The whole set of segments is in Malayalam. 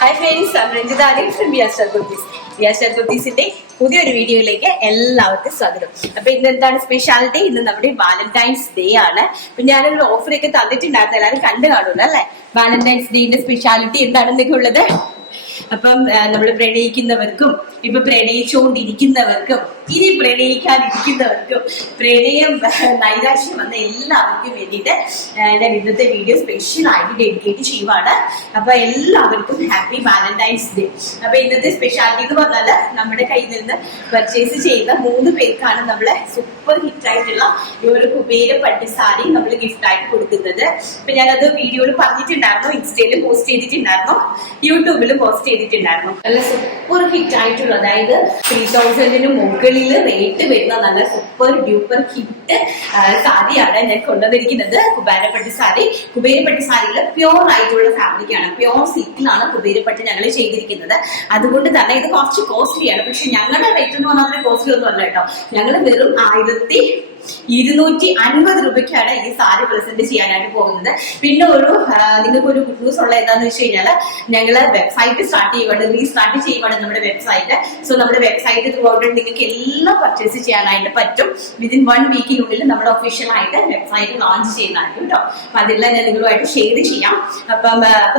Hi friends, Ranjithani from Viastar kurtis. Viastar കുർത്തീസിന്റെ പുതിയൊരു വീഡിയോയിലേക്ക് എല്ലാവർക്കും സ്വാഗതം. അപ്പൊ ഇന്ന് എന്താണ് സ്പെഷ്യാലിറ്റി? ഇന്ന് നമ്മുടെ വാലന്റൈൻസ് ഡേ ആണ്. അപ്പൊ ഞാനൊരു ഓഫറൊക്കെ തന്നിട്ടുണ്ടായിരുന്നു, എല്ലാവരും കണ്ടു കാണുമല്ലോ അല്ലെ? വാലന്റൈൻസ് ഡേന്റെ സ്പെഷ്യാലിറ്റി എന്താണെന്നൊക്കെ ഉള്ളത്. അപ്പം നമ്മൾ പ്രണയിക്കുന്നവർക്കും ഇപ്പൊ പ്രണയിച്ചുകൊണ്ടിരിക്കുന്നവർക്കും ഇനി പ്രണയിക്കാതിരിക്കുന്നവർക്കും പ്രണയം നൈരാശ്യം വന്ന എല്ലാവർക്കും വേണ്ടിയിട്ട് ഞാൻ ഇന്നത്തെ വീഡിയോ സ്പെഷ്യൽ ആയിട്ട് ഡെഡിക്കേറ്റ് ചെയ്യുവാണ്. അപ്പൊ എല്ലാവർക്കും ഹാപ്പി വാലന്റൈൻസ് ഡേ. അപ്പൊ ഇന്നത്തെ സ്പെഷ്യാലിറ്റി എന്ന് പറഞ്ഞാൽ നമ്മുടെ കയ്യിൽ നിന്ന് പർച്ചേസ് ചെയ്യുന്ന 3 പേർക്കാണ് നമ്മള് സൂപ്പർ ഹിറ്റ് ആയിട്ടുള്ള ഈ ഒരു കുബേര പട്ട് സാരി നമ്മൾ ഗിഫ്റ്റ് ആയിട്ട് കൊടുക്കുന്നത്. അപ്പൊ ഞാനത് വീഡിയോയിൽ പറഞ്ഞിട്ടുണ്ടായിരുന്നു, ഇൻസ്റ്റയിൽ പോസ്റ്റ് ചെയ്തിട്ടുണ്ടായിരുന്നു, യൂട്യൂബിൽ പോസ്റ്റ് ചെയ്തിട്ടുണ്ടായിരുന്നു. നല്ല സൂപ്പർ ഹിറ്റ് ആയിട്ടുള്ള, അതായത് 3000 മുകളിൽ റേറ്റ് വരുന്ന നല്ല സൂപ്പർ ഡ്യൂപ്പർ ഹിറ്റ് സാരിയാണ് ഞാൻ കൊണ്ടുവന്നിരിക്കുന്നത്. കുബേരപ്പട്ട് സാരി. കുബേരപ്പട്ട് സാരിയിൽ പ്യോർ ആയിട്ടുള്ള ഫാബ്രിക്കാണ്, പ്യോർ സിൽക്കിലാണ് കുബേരപ്പട്ട് ഞങ്ങൾ ചെയ്തിരിക്കുന്നത്. അതുകൊണ്ട് തന്നെ ഇത് കുറച്ച് കോസ്റ്റ്ലിയാണ്. പക്ഷെ ഞങ്ങളുടെ റേറ്റ് എന്ന് പറഞ്ഞാൽ കോസ്റ്റ്ലി ഒന്നും അല്ല കേട്ടോ. ഞങ്ങൾ വെറും 1250 രൂപയ്ക്കാണ് ഈ സാരി പ്രസന്റ് ചെയ്യാനായിട്ട് പോകുന്നത്. പിന്നെ നിങ്ങൾക്ക് ഒരു ഗുഡ് ന്യൂസ് ഉള്ള എന്താന്ന് വെച്ച് കഴിഞ്ഞാൽ ഞങ്ങള് വെബ്സൈറ്റ് സ്റ്റാർട്ട് ചെയ്യുവാണ്, റീസ്റ്റാർട്ട് ചെയ്യുവാണ് നമ്മുടെ വെബ്സൈറ്റ്. സോ നമ്മുടെ വെബ്സൈറ്റ് ത്രൂ ഔട്ട് നിങ്ങൾക്ക് എല്ലാം പർച്ചേസ് ചെയ്യാനായിട്ട് പറ്റും. വിതിൻ 1 വീക്കിനുള്ളിൽ നമ്മുടെ ഒഫീഷ്യൽ ആയിട്ട് വെബ്സൈറ്റ് ലോഞ്ച് ചെയ്യുന്നതായിരിക്കും കേട്ടോ. അപ്പൊ അതെല്ലാം ഞാൻ നിങ്ങളുമായിട്ട് ഷെയർ ചെയ്യാം. അപ്പൊ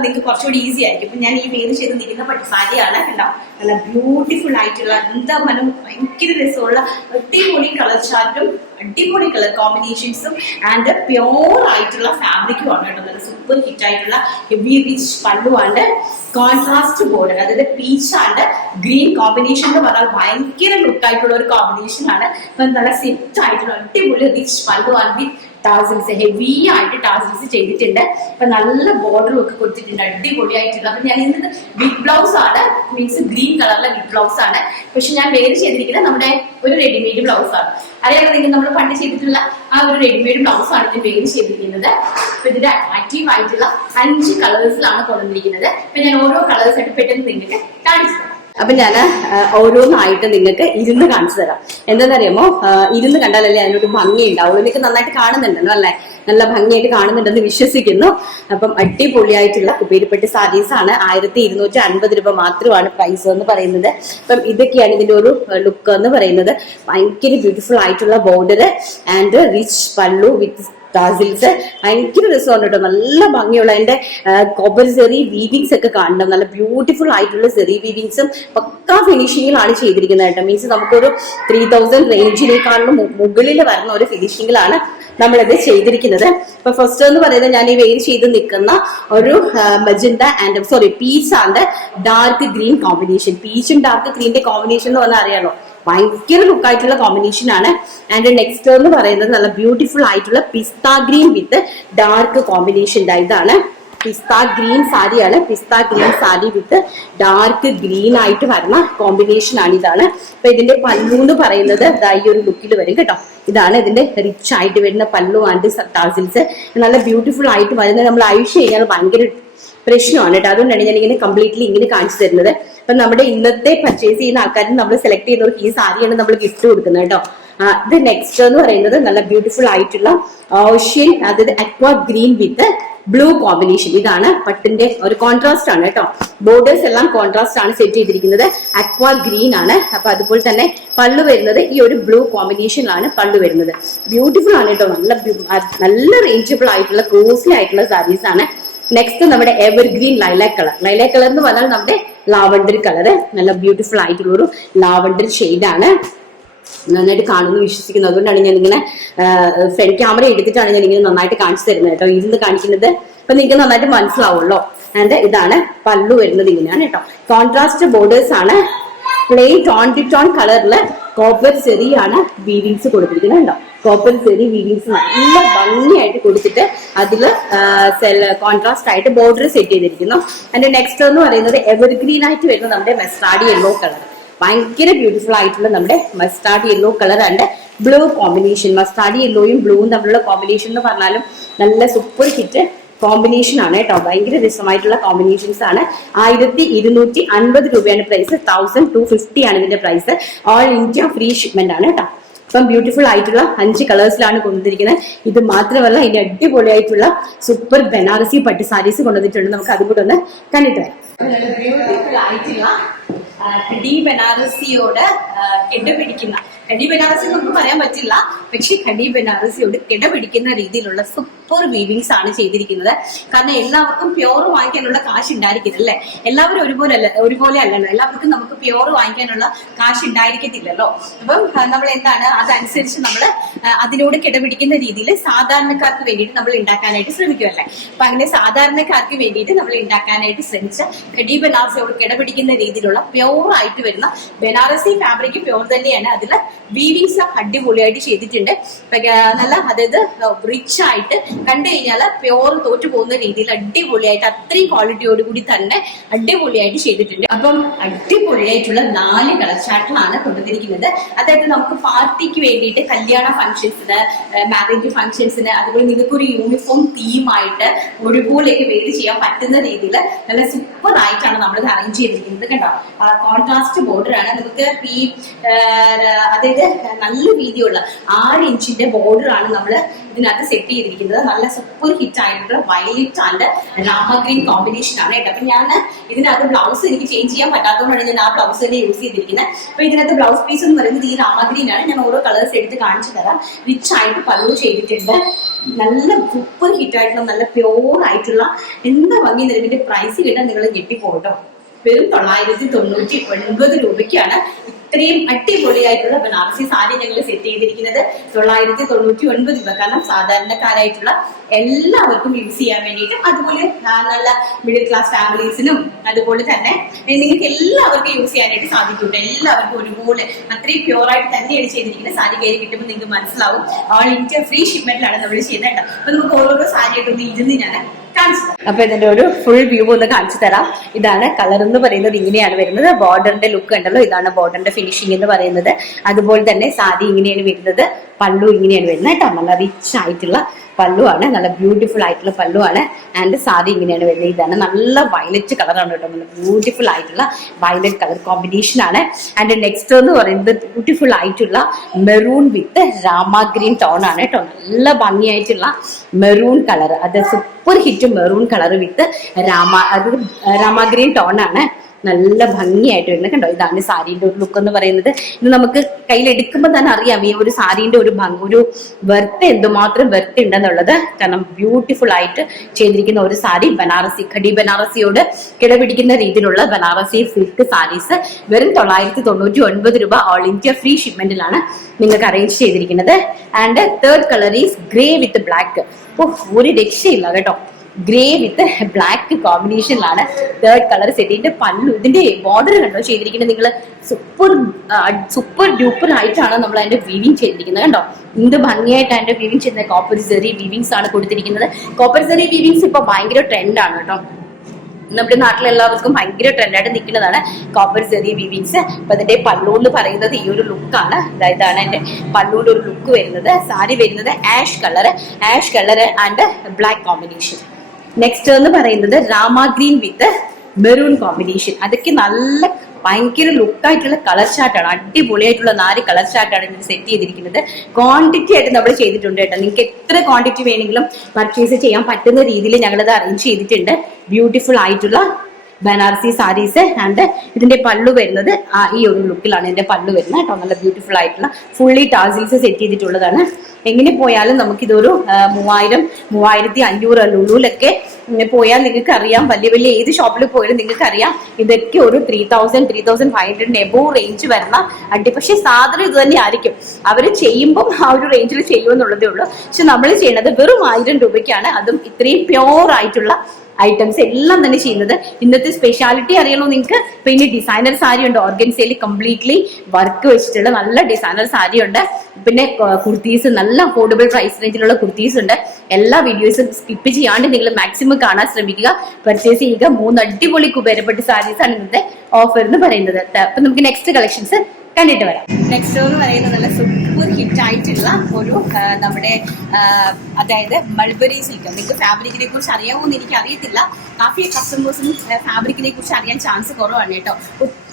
നിങ്ങൾക്ക് കുറച്ചുകൂടി ഈസി ആയിരിക്കും. ഇപ്പൊ ഞാൻ ഈ വെയർ ചെയ്ത് നിൽക്കുന്ന പട്ടുസാരിയാണ് കേട്ടോ. നല്ല ബ്യൂട്ടിഫുൾ ആയിട്ടുള്ള, എന്താ മനം ഭയങ്കര രസമുള്ള അടിപൊളി കളർ ചാർട്ടും അടിപൊളി കളർ കോമ്പിനേഷൻസും ആൻഡ് പ്യോർ ആയിട്ടുള്ള ഫാബ്രിക്കും ആണ് കേട്ടോ. നല്ല സൂപ്പർ ഹിറ്റ് ആയിട്ടുള്ള ഹെവി റിച്ച് പല്ലുവാണ്ട്, കോൺട്രാസ്റ്റ് ബോർഡർ, അതായത് പീച്ച് ആൻഡ് ഗ്രീൻ കോമ്പിനേഷൻ എന്ന് പറഞ്ഞാൽ ഭയങ്കര ലുക്ക് ആയിട്ടുള്ള ഒരു കോമ്പിനേഷൻ ആണ്. അപ്പൊ നല്ല സെറ്റ് ആയിട്ടുള്ള അടിപൊളി റിച്ച് പല്ലുവാണ് വിത്ത് ടാസിൽസ്, ഹെവി ആയിട്ട് ടാസിൽസ് ചെയ്തിട്ടുണ്ട്. അപ്പൊ നല്ല ബോർഡറും ഒക്കെ കൊടുത്തിട്ടുണ്ട്, അടിപൊളിയായിട്ടുള്ള. അപ്പൊ ഞാൻ ഇന്ന് വിത്ത് ബ്ലൗസ് ആണ്, മീൻസ് ഗ്രീൻ കളറിലെ വിത്ത് ബ്ലൗസ് ആണ്. പക്ഷെ ഞാൻ വേറെ ചെയ്തിരിക്കുന്നത് നമ്മുടെ ഒരു റെഡിമെയ്ഡ് ബ്ലൗസ് ആണ്. അറിയാമോ നിങ്ങൾ, നമ്മൾ പണ്ട് ചെയ്തിട്ടുള്ള ആ ഒരു റെഡിമെയ്ഡ് ബ്ലൗസ് ആണ് ഞാൻ വേറെ ചെയ്തിരിക്കുന്നത്. അപ്പൊ ഇതിന്റെ അട്രാക്റ്റീവ് ആയിട്ടുള്ള 5 കളേഴ്സിലാണ് കൊണ്ടുവന്നിരിക്കുന്നത്. അപ്പൊ ഞാൻ ഓരോ കളേഴ്സ് ആയിട്ട് പെട്ടെന്ന് നിങ്ങൾക്ക് കാണിച്ചു തരാം. അപ്പൊ ഞാൻ ഓരോന്നായിട്ട് നിങ്ങൾക്ക് ഇരുന്ന് കാണിച്ചു തരാം. എന്താണെന്നറിയാമോ, ഇരുന്ന് കണ്ടാലല്ലേ അതിനൊരു ഭംഗി ഉണ്ടാവുള്ളൂ. നിങ്ങൾക്ക് നന്നായിട്ട് കാണുന്നുണ്ടല്ലോ അല്ലെ? നല്ല ഭംഗിയായിട്ട് കാണുന്നുണ്ടെന്ന് വിശ്വസിക്കുന്നു. അപ്പം അടിപൊളിയായിട്ടുള്ള കുബേരപ്പട്ട് സാരീസ് ആണ്. 1250 രൂപ മാത്രമാണ് പ്രൈസ് എന്ന് പറയുന്നത്. അപ്പം ഇതൊക്കെയാണ് ഇതിന്റെ ഒരു ലുക്ക് എന്ന് പറയുന്നത്. ഭയങ്കര ബ്യൂട്ടിഫുൾ ആയിട്ടുള്ള ബോർഡർ ആൻഡ് റിച്ച് പല്ലു വിത്ത് ടാസിൽസ്. ഭയങ്കര രസമാണ് കേട്ടോ. നല്ല ഭംഗിയുള്ള അതിന്റെ കോപ്പർ സെറി വീവിങ്സ് ഒക്കെ കാണണം. നല്ല ബ്യൂട്ടിഫുൾ ആയിട്ടുള്ള സെറി വീവിങ്സും പക്ക ഫിനിഷിങ്ങിലാണ് ചെയ്തിരിക്കുന്നത് കേട്ടോ. മീൻസ് നമുക്കൊരു 3000 റേഞ്ചിനേക്കാളും മുകളിൽ വരുന്ന ഒരു ഫിനിഷിങ്ങിലാണ് നമ്മളിത് ചെയ്തിരിക്കുന്നത്. അപ്പൊ ഫസ്റ്റ് എന്ന് പറയുന്നത് ഞാൻ ഈ വെയിൽ ചെയ്ത് നിൽക്കുന്ന ഒരു magenta and peach and dark green combination. പീച്ചും ഡാർക്ക് ഗ്രീന്റെ കോമ്പിനേഷൻ എന്ന് പറഞ്ഞാൽ അറിയാലോ, ഭയങ്കര ലുക്കായിട്ടുള്ള കോമ്പിനേഷൻ ആണ്. ആൻഡ് നെക്സ്റ്റ് എന്ന് പറയുന്നത് നല്ല ബ്യൂട്ടിഫുൾ ആയിട്ടുള്ള pista green with dark combination. ഇതാണ് പിസ്ത ഗ്രീൻ സാരിയാണ്. Pista green sari with dark green ആയിട്ട് വരുന്ന കോമ്പിനേഷൻ ആണ് ഇതാണ്. അപ്പൊ ഇതിന്റെ പല്ലു എന്ന് പറയുന്നത് ഈ ഒരു ലുക്കിൽ വരും കേട്ടോ. ഇതാണ് ഇതിന്റെ റിച്ച് ആയിട്ട് വരുന്ന പല്ലു ആൻഡ് ടാസിൽസ്. നല്ല ബ്യൂട്ടിഫുൾ ആയിട്ട് വരുന്നത്. നമ്മൾ അഴിച്ചു കഴിഞ്ഞാൽ ഭയങ്കര പ്രശ്നമാണ് കേട്ടോ. അതുകൊണ്ടാണ് ഞാൻ ഇങ്ങനെ കംപ്ലീറ്റ്ലി ഇങ്ങനെ കാണിച്ചു തരുന്നത്. അപ്പൊ നമ്മുടെ ഇന്നത്തെ പർച്ചേസ് ചെയ്യുന്ന ആൾക്കാരും നമ്മൾ സെലക്ട് ചെയ്യുന്നവർക്ക് ഈ സാരിയാണ് നമ്മൾ ഗിഫ്റ്റ് കൊടുക്കുന്നത് കേട്ടോ. ഇത് നെക്സ്റ്റ് എന്ന് പറയുന്നത് നല്ല ബ്യൂട്ടിഫുൾ ആയിട്ടുള്ള ഓഷ്യൻ, അതായത് അക്വാ ഗ്രീൻ വിത്ത് ബ്ലൂ കോമ്പിനേഷൻ. ഇതാണ് പട്ടിന്റെ ഒരു കോൺട്രാസ്റ്റ് ആണ് കേട്ടോ. ബോർഡേഴ്സ് എല്ലാം കോൺട്രാസ്റ്റ് ആണ് സെറ്റ് ചെയ്തിരിക്കുന്നത്. അക്വാ ഗ്രീൻ ആണ്. അപ്പൊ അതുപോലെ തന്നെ പല്ലു വരുന്നത് ഈ ഒരു ബ്ലൂ കോമ്പിനേഷനിലാണ് പല്ലു വരുന്നത്. ബ്യൂട്ടിഫുൾ ആണ് കേട്ടോ. നല്ല റേഞ്ചബിൾ ആയിട്ടുള്ള കോസ്റ്റ്ലി ആയിട്ടുള്ള സാരീസ് ആണ്. നെക്സ്റ്റ് നമ്മുടെ evergreen lilac colour. Lilac colour എന്ന് പറഞ്ഞാൽ നമ്മുടെ ലാവണ്ടർ കളർ. നല്ല ബ്യൂട്ടിഫുൾ ആയിട്ടുള്ള ഒരു ലാവണ്ടർ ഷെയ്ഡാണ്. നന്നായിട്ട് കാണുന്നു വിശ്വസിക്കുന്നു. അതുകൊണ്ടാണ് ഞാൻ ഇങ്ങനെ ഫ്രണ്ട് ക്യാമറ എടുത്തിട്ടാണ് ഞാൻ ഇങ്ങനെ നന്നായിട്ട് കാണിച്ചു തരുന്നത് കേട്ടോ. ഇരുന്ന് കാണിക്കുന്നത് അപ്പൊ നിങ്ങൾക്ക് നന്നായിട്ട് മനസ്സിലാവുമല്ലോ. ആൻഡ് ഇതാണ് പല്ലു വരുന്നത്. ഇങ്ങനെയാണ് കേട്ടോ. കോൺട്രാസ്റ്റ് ബോർഡേഴ്സ് ആണ്. പ്ലെയിൻ ടോൺ ടു ടോൺ കളറില് കോപ്പർ സെറിയാണ് വീവിങ്സ് കൊടുത്തിരിക്കുന്നത് കേട്ടോ. കോപ്പർ സെറി വീവിങ്സ് നല്ല ഭംഗിയായിട്ട് കൊടുത്തിട്ട് അതില് കോൺട്രാസ്റ്റ് ആയിട്ട് ബോർഡർ സെറ്റ് ചെയ്തിരിക്കുന്നു. അതിന്റെ നെക്സ്റ്റ് എന്ന് പറയുന്നത് എവർഗ്രീൻ ആയിട്ട് വരുന്ന നമ്മുടെ മസ്റ്റാർഡ് യെല്ലോ കളർ. ഭയങ്കര ബ്യൂട്ടിഫുൾ ആയിട്ടുള്ള നമ്മുടെ mustard yellow colour and blue combination. Mustard യെല്ലോയും ബ്ലൂവും തമ്മിലുള്ള കോമ്പിനേഷൻ എന്ന് പറഞ്ഞാലും നല്ല സൂപ്പർ ഹിറ്റ് കോമ്പിനേഷൻ ആണ് കേട്ടോ. ഭയങ്കര രസമായിട്ടുള്ള കോമ്പിനേഷൻസ് ആണ്. 1250 രൂപയാണ് പ്രൈസ്. 1250 ആണ് ഇതിന്റെ price. All India free shipment ആണ് കേട്ടോ. ഇപ്പം ബ്യൂട്ടിഫുൾ ആയിട്ടുള്ള 5 കളേഴ്സിലാണ് കൊണ്ടുവന്നിരിക്കുന്നത്. ഇത് മാത്രമല്ല ഇതിന്റെ അടിപൊളിയായിട്ടുള്ള സൂപ്പർ ബനാറസി പട്ട് സാരീസ് കൊണ്ടുവന്നിട്ടുണ്ട്. നമുക്ക് അതും കൂടെ ഒന്ന് കണ്ടിട്ട് വരാം. ബ്യൂട്ടിഫുൾ ആയിട്ടുള്ള ഖഡി ബനാറസിയോട് കിടപിടിക്കുന്ന, ഖഡി ബനാറസി നമുക്ക് പറയാൻ പറ്റില്ല, പക്ഷെ ഖഡി ബനാറസിയോട് കിടപിടിക്കുന്ന രീതിയിലുള്ള സൂപ്പർ വീവിങ്സ് ആണ് ചെയ്തിരിക്കുന്നത്. കാരണം എല്ലാവർക്കും പ്യോർ വാങ്ങിക്കാനുള്ള കാശ് ഉണ്ടായിരിക്കില്ല അല്ലെ, എല്ലാവരും ഒരുപോലെ അല്ലല്ലോ, എല്ലാവർക്കും നമുക്ക് പ്യോർ വാങ്ങിക്കാനുള്ള കാശ് ഉണ്ടായിരിക്കത്തില്ലല്ലോ. അപ്പം നമ്മൾ എന്താണ് അതനുസരിച്ച് നമ്മൾ അതിനോട് കിടപിടിക്കുന്ന രീതിയിൽ സാധാരണക്കാർക്ക് വേണ്ടിയിട്ട് നമ്മൾ ഉണ്ടാക്കാനായിട്ട് ശ്രമിക്കുമല്ലേ. അപ്പൊ അങ്ങനെ സാധാരണക്കാർക്ക് വേണ്ടിയിട്ട് നമ്മൾ ഉണ്ടാക്കാനായിട്ട് ശ്രമിച്ച ഖഡി ബനാറസിയോട് കിടപിടിക്കുന്ന രീതിയിലുള്ള പ്യോർ ആയിട്ട് വരുന്ന ബനാറസി ഫാബ്രിക് പ്യോർ തന്നെയാണ്. അതിൽ വീവിങ്സ് അടിപൊളിയായിട്ട് ചെയ്തിട്ടുണ്ട്. നല്ല അതായത് റിച്ച് ആയിട്ട് കണ്ടു കഴിഞ്ഞാൽ പ്യോർ തോറ്റു പോകുന്ന രീതിയിൽ അടിപൊളിയായിട്ട് അത്രയും ക്വാളിറ്റിയോട് കൂടി തന്നെ അടിപൊളിയായിട്ട് ചെയ്തിട്ടുണ്ട്. അപ്പം അടിപൊളിയായിട്ടുള്ള 4 കളർ ചാർട്ടിലാണ് കൊണ്ടുവന്നിരിക്കുന്നത്. അതായത് നമുക്ക് പാർട്ടിക്ക് വേണ്ടിയിട്ട്, കല്യാണ ഫംഗ്ഷൻസിന്, മാരേജ് ഫംഗ്ഷൻസിന്, അതുപോലെ നിങ്ങൾക്ക് ഒരു യൂണിഫോം തീമായിട്ട് ഒരുപോലെയൊക്കെ വെയർ ചെയ്യാൻ പറ്റുന്ന രീതിയിൽ നല്ല സൂപ്പർ ആയിട്ടാണ് നമ്മൾ ഇത് അറേഞ്ച് ചെയ്തിരിക്കുന്നത്. കണ്ടോ, കോൺട്രാസ്റ്റ് ബോർഡർ ആണ്. നമുക്ക് ഈ അതായത് നല്ല വീതിയുള്ള 6 ഇഞ്ചിന്റെ ബോർഡർ ആണ് നമ്മൾ ഇതിനകത്ത് സെറ്റ് ചെയ്തിരിക്കുന്നത്. നല്ല സൂപ്പർ ഹിറ്റ് ആയിട്ടുള്ള violet and Rama green combination ആണ് കേട്ടോ. അപ്പൊ ഞാൻ ഇതിനകത്ത് ബ്ലൗസ് എനിക്ക് ചേഞ്ച് ചെയ്യാൻ പറ്റാത്തതുകൊണ്ടാണ് ഞാൻ ആ ബ്ലൗസ് തന്നെ യൂസ് ചെയ്തിരിക്കുന്നത്. അപ്പൊ ഇതിനകത്ത് ബ്ലൗസ് പീസ് എന്ന് പറയുന്നത് ഈ രാമ ഗ്രീൻ ആണ്. ഞാൻ ഓരോ കളേഴ്സ് എടുത്ത് കാണിച്ചു തരാം. റിച്ച് ആയിട്ട് പല്ലു ചെയ്തിട്ടുണ്ട്. നല്ല സൂപ്പർ ഹിറ്റ് ആയിട്ടുള്ള നല്ല പ്യോർ ആയിട്ടുള്ള എന്താ ഭംഗി. ഇതിന്റെ പ്രൈസ് കിട്ടാൻ നിങ്ങൾ ഞെട്ടിപ്പോട്ടോ. വെറും 999 രൂപയ്ക്കാണ് ഇത്രയും അടിപൊളിയായിട്ടുള്ള ബനാറസി സാരി ഞങ്ങൾ സെറ്റ് ചെയ്തിരിക്കുന്നത്. 999 രൂപ. കാരണം സാധാരണക്കാരായിട്ടുള്ള എല്ലാവർക്കും യൂസ് ചെയ്യാൻ വേണ്ടിയിട്ടും, അതുപോലെ നല്ല മിഡിൽ ക്ലാസ് ഫാമിലീസിനും അതുപോലെ തന്നെ നിങ്ങൾക്ക് എല്ലാവർക്കും യൂസ് ചെയ്യാനായിട്ട് സാധിക്കും. എല്ലാവർക്കും ഒരുപോലെ അത്രയും പ്യോർ ആയിട്ട് തന്നെയാണ് ചെയ്തിരിക്കുന്നത്. സാരി കയറി കിട്ടുമ്പോൾ നിങ്ങൾക്ക് മനസ്സിലാവും. ഓൾ ഇന്ത്യ ഫ്രീ ഷിപ്മെന്റിലാണ് നമ്മൾ ചെയ്യുന്നത്. അപ്പൊ നമുക്ക് ഓരോരോ സാരിയായിട്ട് ഒന്ന് ഇരുന്ന് ഞാൻ അപ്പൊ ഇതിന്റെ ഒരു ഫുൾ വ്യൂ ഒന്ന് കാണിച്ചു തരാം. ഇതാണ് കളർ എന്ന് പറയുന്നത്, ഇങ്ങനെയാണ് വരുന്നത്. ബോർഡറിന്റെ ലുക്ക് ഉണ്ടല്ലോ, ഇതാണ് ബോർഡറിന്റെ ഫിനിഷിംഗ് എന്ന് പറയുന്നത്. അതുപോലെ തന്നെ സാരി ഇങ്ങനെയാണ് വരുന്നത്. പല്ലു ഇങ്ങനെയാണ് വരുന്നത് കേട്ടോ. നല്ല റിച്ച് ആയിട്ടുള്ള പല്ലുവാണ്, നല്ല ബ്യൂട്ടിഫുൾ ആയിട്ടുള്ള പല്ലുവാണ്. ആൻഡ് സാരി ഇങ്ങനെയാണ് വരുന്നത്. ഇതാണ് നല്ല വയലറ്റ് കളറാണ് കേട്ടോ. നല്ല ബ്യൂട്ടിഫുൾ ആയിട്ടുള്ള വയലറ്റ് കളർ കോമ്പിനേഷൻ ആണ്. ആൻഡ് നെക്സ്റ്റ് എന്ന് പറയുന്നത് ബ്യൂട്ടിഫുൾ ആയിട്ടുള്ള മെറൂൺ വിത്ത് രാമ ഗ്രീൻ ടോൺ ആണ് കേട്ടോ. നല്ല ഭംഗിയായിട്ടുള്ള മെറൂൺ കളർ, അത് സൂപ്പർ ഹിറ്റ് മെറൂൺ കളർ വിത്ത് രാമ ഗ്രീൻ ടോൺ ആണ്. നല്ല ഭംഗിയായിട്ട് വരുന്നത് കണ്ടോ. ഇതാണ് സാരീന്റെ ഒരു ലുക്ക് എന്ന് പറയുന്നത്. ഇത് നമുക്ക് കയ്യിലെടുക്കുമ്പോൾ തന്നെ അറിയാം ഈ ഒരു സാരീന്റെ ഒരു വെർത്ത് എന്തുമാത്രം വെർത്ത് ഉണ്ടെന്നുള്ളത്. കാരണം ബ്യൂട്ടിഫുൾ ആയിട്ട് ചെയ്തിരിക്കുന്ന ഒരു സാരി ബനാറസി, ഖഡി ബനാറസിയോട് കിടപിടിക്കുന്ന രീതിയിലുള്ള ബനാറസി സിൽക്ക് സാരീസ് വെറും 999 രൂപ ഓൾ ഇന്ത്യ ഫ്രീ ഷിപ്മെന്റിലാണ് നിങ്ങൾക്ക് അറേഞ്ച് ചെയ്തിരിക്കുന്നത്. And third colour is grey with black. ഒരു രക്ഷയില്ല കേട്ടോ. ഗ്രേ വിത്ത് ബ്ലാക്ക് കോമ്പിനേഷനിലാണ് തേർഡ് കളർ സെറ്റ്. ഇതിന്റെ പല്ലു, ഇതിന്റെ ബോർഡർ കണ്ടോ ചെയ്തിരിക്കുന്നത്. നിങ്ങൾ സൂപ്പർ ഡ്യൂപ്പർ ആയിട്ടാണ് നമ്മൾ അതിന്റെ വീവിങ് ചെയ്തിരിക്കുന്നത് കണ്ടോ. എന്ത് ഭംഗിയായിട്ട് അതിന്റെ വീവിങ് ചെയ്യുന്നത്. കോപ്പർ സെറി വീവിങ്സ് ആണ് കൊടുത്തിരിക്കുന്നത്. കോപ്പർ സെറി വീവിങ്സ് ഇപ്പൊ ഭയങ്കര ട്രെൻഡാണ് കേട്ടോ. നമ്മുടെ നാട്ടിലെല്ലാവർക്കും ഭയങ്കര ട്രെൻഡായിട്ട് നിൽക്കുന്നതാണ് കോപ്പർ സെറി വീവിങ്സ്. അപ്പൊ അതിന്റെ പല്ലു എന്ന് പറയുന്നത് ഈ ഒരു ലുക്കാണ്. ഇതാണ് എന്റെ പല്ലുവിന്റെ ഒരു ലുക്ക് വരുന്നത്. സാരി വരുന്നത് ash colour and black combination. Next എന്ന് പറയുന്നത് രാമ ഗ്രീൻ വിത്ത് മെറൂൺ കോമ്പിനേഷൻ. അതൊക്കെ നല്ല ഭയങ്കര ലുക്കായിട്ടുള്ള കളർ ചാർട്ടാണ്. അടിപൊളിയായിട്ടുള്ള 4 കളർ ചാർട്ടാണ് ഇതിന് സെറ്റ് ചെയ്തിരിക്കുന്നത്. ക്വാണ്ടിറ്റി ആയിട്ട് നമ്മൾ ചെയ്തിട്ടുണ്ട് കേട്ടോ. നിങ്ങൾക്ക് എത്ര ക്വാണ്ടിറ്റി വേണമെങ്കിലും പർച്ചേസ് ചെയ്യാൻ പറ്റുന്ന രീതിയിൽ ഞങ്ങളത് അറേഞ്ച് ചെയ്തിട്ടുണ്ട്. ബ്യൂട്ടിഫുൾ ആയിട്ടുള്ള ബനാറസി സാരീസ്. ആൻഡ് ഇതിന്റെ പല്ലു വരുന്നത് ഈ ഒരു ലുക്കിലാണ് ഇതിന്റെ പല്ലു വരുന്നത് കേട്ടോ. നല്ല ബ്യൂട്ടിഫുൾ ആയിട്ടുള്ള ഫുള്ളി ടാസിൽസ് സെറ്റ് ചെയ്തിട്ടുള്ളതാണ്. എങ്ങനെ പോയാലും നമുക്കിതൊരു 3000-3500 ലുലുലൊക്കെ പോയാൽ നിങ്ങൾക്ക് അറിയാം. വലിയ വലിയ ഏത് ഷോപ്പിൽ പോയാലും നിങ്ങൾക്ക് അറിയാം ഇതൊക്കെ ഒരു 3000-3500 എബോ റേഞ്ച് വരുന്ന പക്ഷെ സാധനം ഇത് തന്നെ ആയിരിക്കും. അവര് ചെയ്യുമ്പം ആ ഒരു റേഞ്ചിൽ ചെയ്യുമെന്നുള്ളതേ ഉള്ളൂ. പക്ഷെ നമ്മൾ ചെയ്യുന്നത് വെറും 1000 രൂപയ്ക്കാണ്. അതും ഇത്രയും പ്യോർ ആയിട്ടുള്ള ഐറ്റംസ് എല്ലാം തന്നെ ചെയ്യുന്നത്. ഇന്നത്തെ സ്പെഷ്യാലിറ്റി അറിയണോ നിങ്ങൾക്ക്? ഇപ്പൊ ഇനി ഡിസൈനർ സാരി ഉണ്ട്. ഓർഗൻസയിൽ കംപ്ലീറ്റ്ലി വർക്ക് വെച്ചിട്ടുള്ള നല്ല ഡിസൈനർ സാരി ഉണ്ട്. പിന്നെ കുർത്തീസ്, നല്ല അഫോർഡബിൾ പ്രൈസ് റേഞ്ചിലുള്ള കുർത്തീസ് ഉണ്ട്. എല്ലാ വീഡിയോസും സ്കിപ്പ് ചെയ്യാണ്ട് നിങ്ങൾ മാക്സിമം കാണാൻ ശ്രമിക്കുക, പർച്ചേസ് ചെയ്യുക. 3 അടിപൊളി കുബേരപ്പെട്ട് സാരീസ് ആണ് ഇന്നത്തെ ഓഫർ എന്ന് പറയുന്നത്. അപ്പൊ നമുക്ക് നെക്സ്റ്റ് കളക്ഷൻസ് കണ്ടിട്ട് വരാം. നെക്സ്റ്റ് എന്ന് പറയുന്നത് നല്ല സൂപ്പർ ഹിറ്റ് ആയിട്ടുള്ള ഒരു നമ്മുടെ അതായത് മൾബറി സിൽക്ക്. നിങ്ങൾക്ക് ഫാബ്രിക്കിനെ കുറിച്ച് അറിയാമോ എന്ന് എനിക്ക് അറിയത്തില്ല. കാഫി കസ്റ്റമേഴ്സിന് ഫാബ്രിക്കിനെ കുറിച്ച് അറിയാൻ ചാൻസ് കുറവാണ് കേട്ടോ.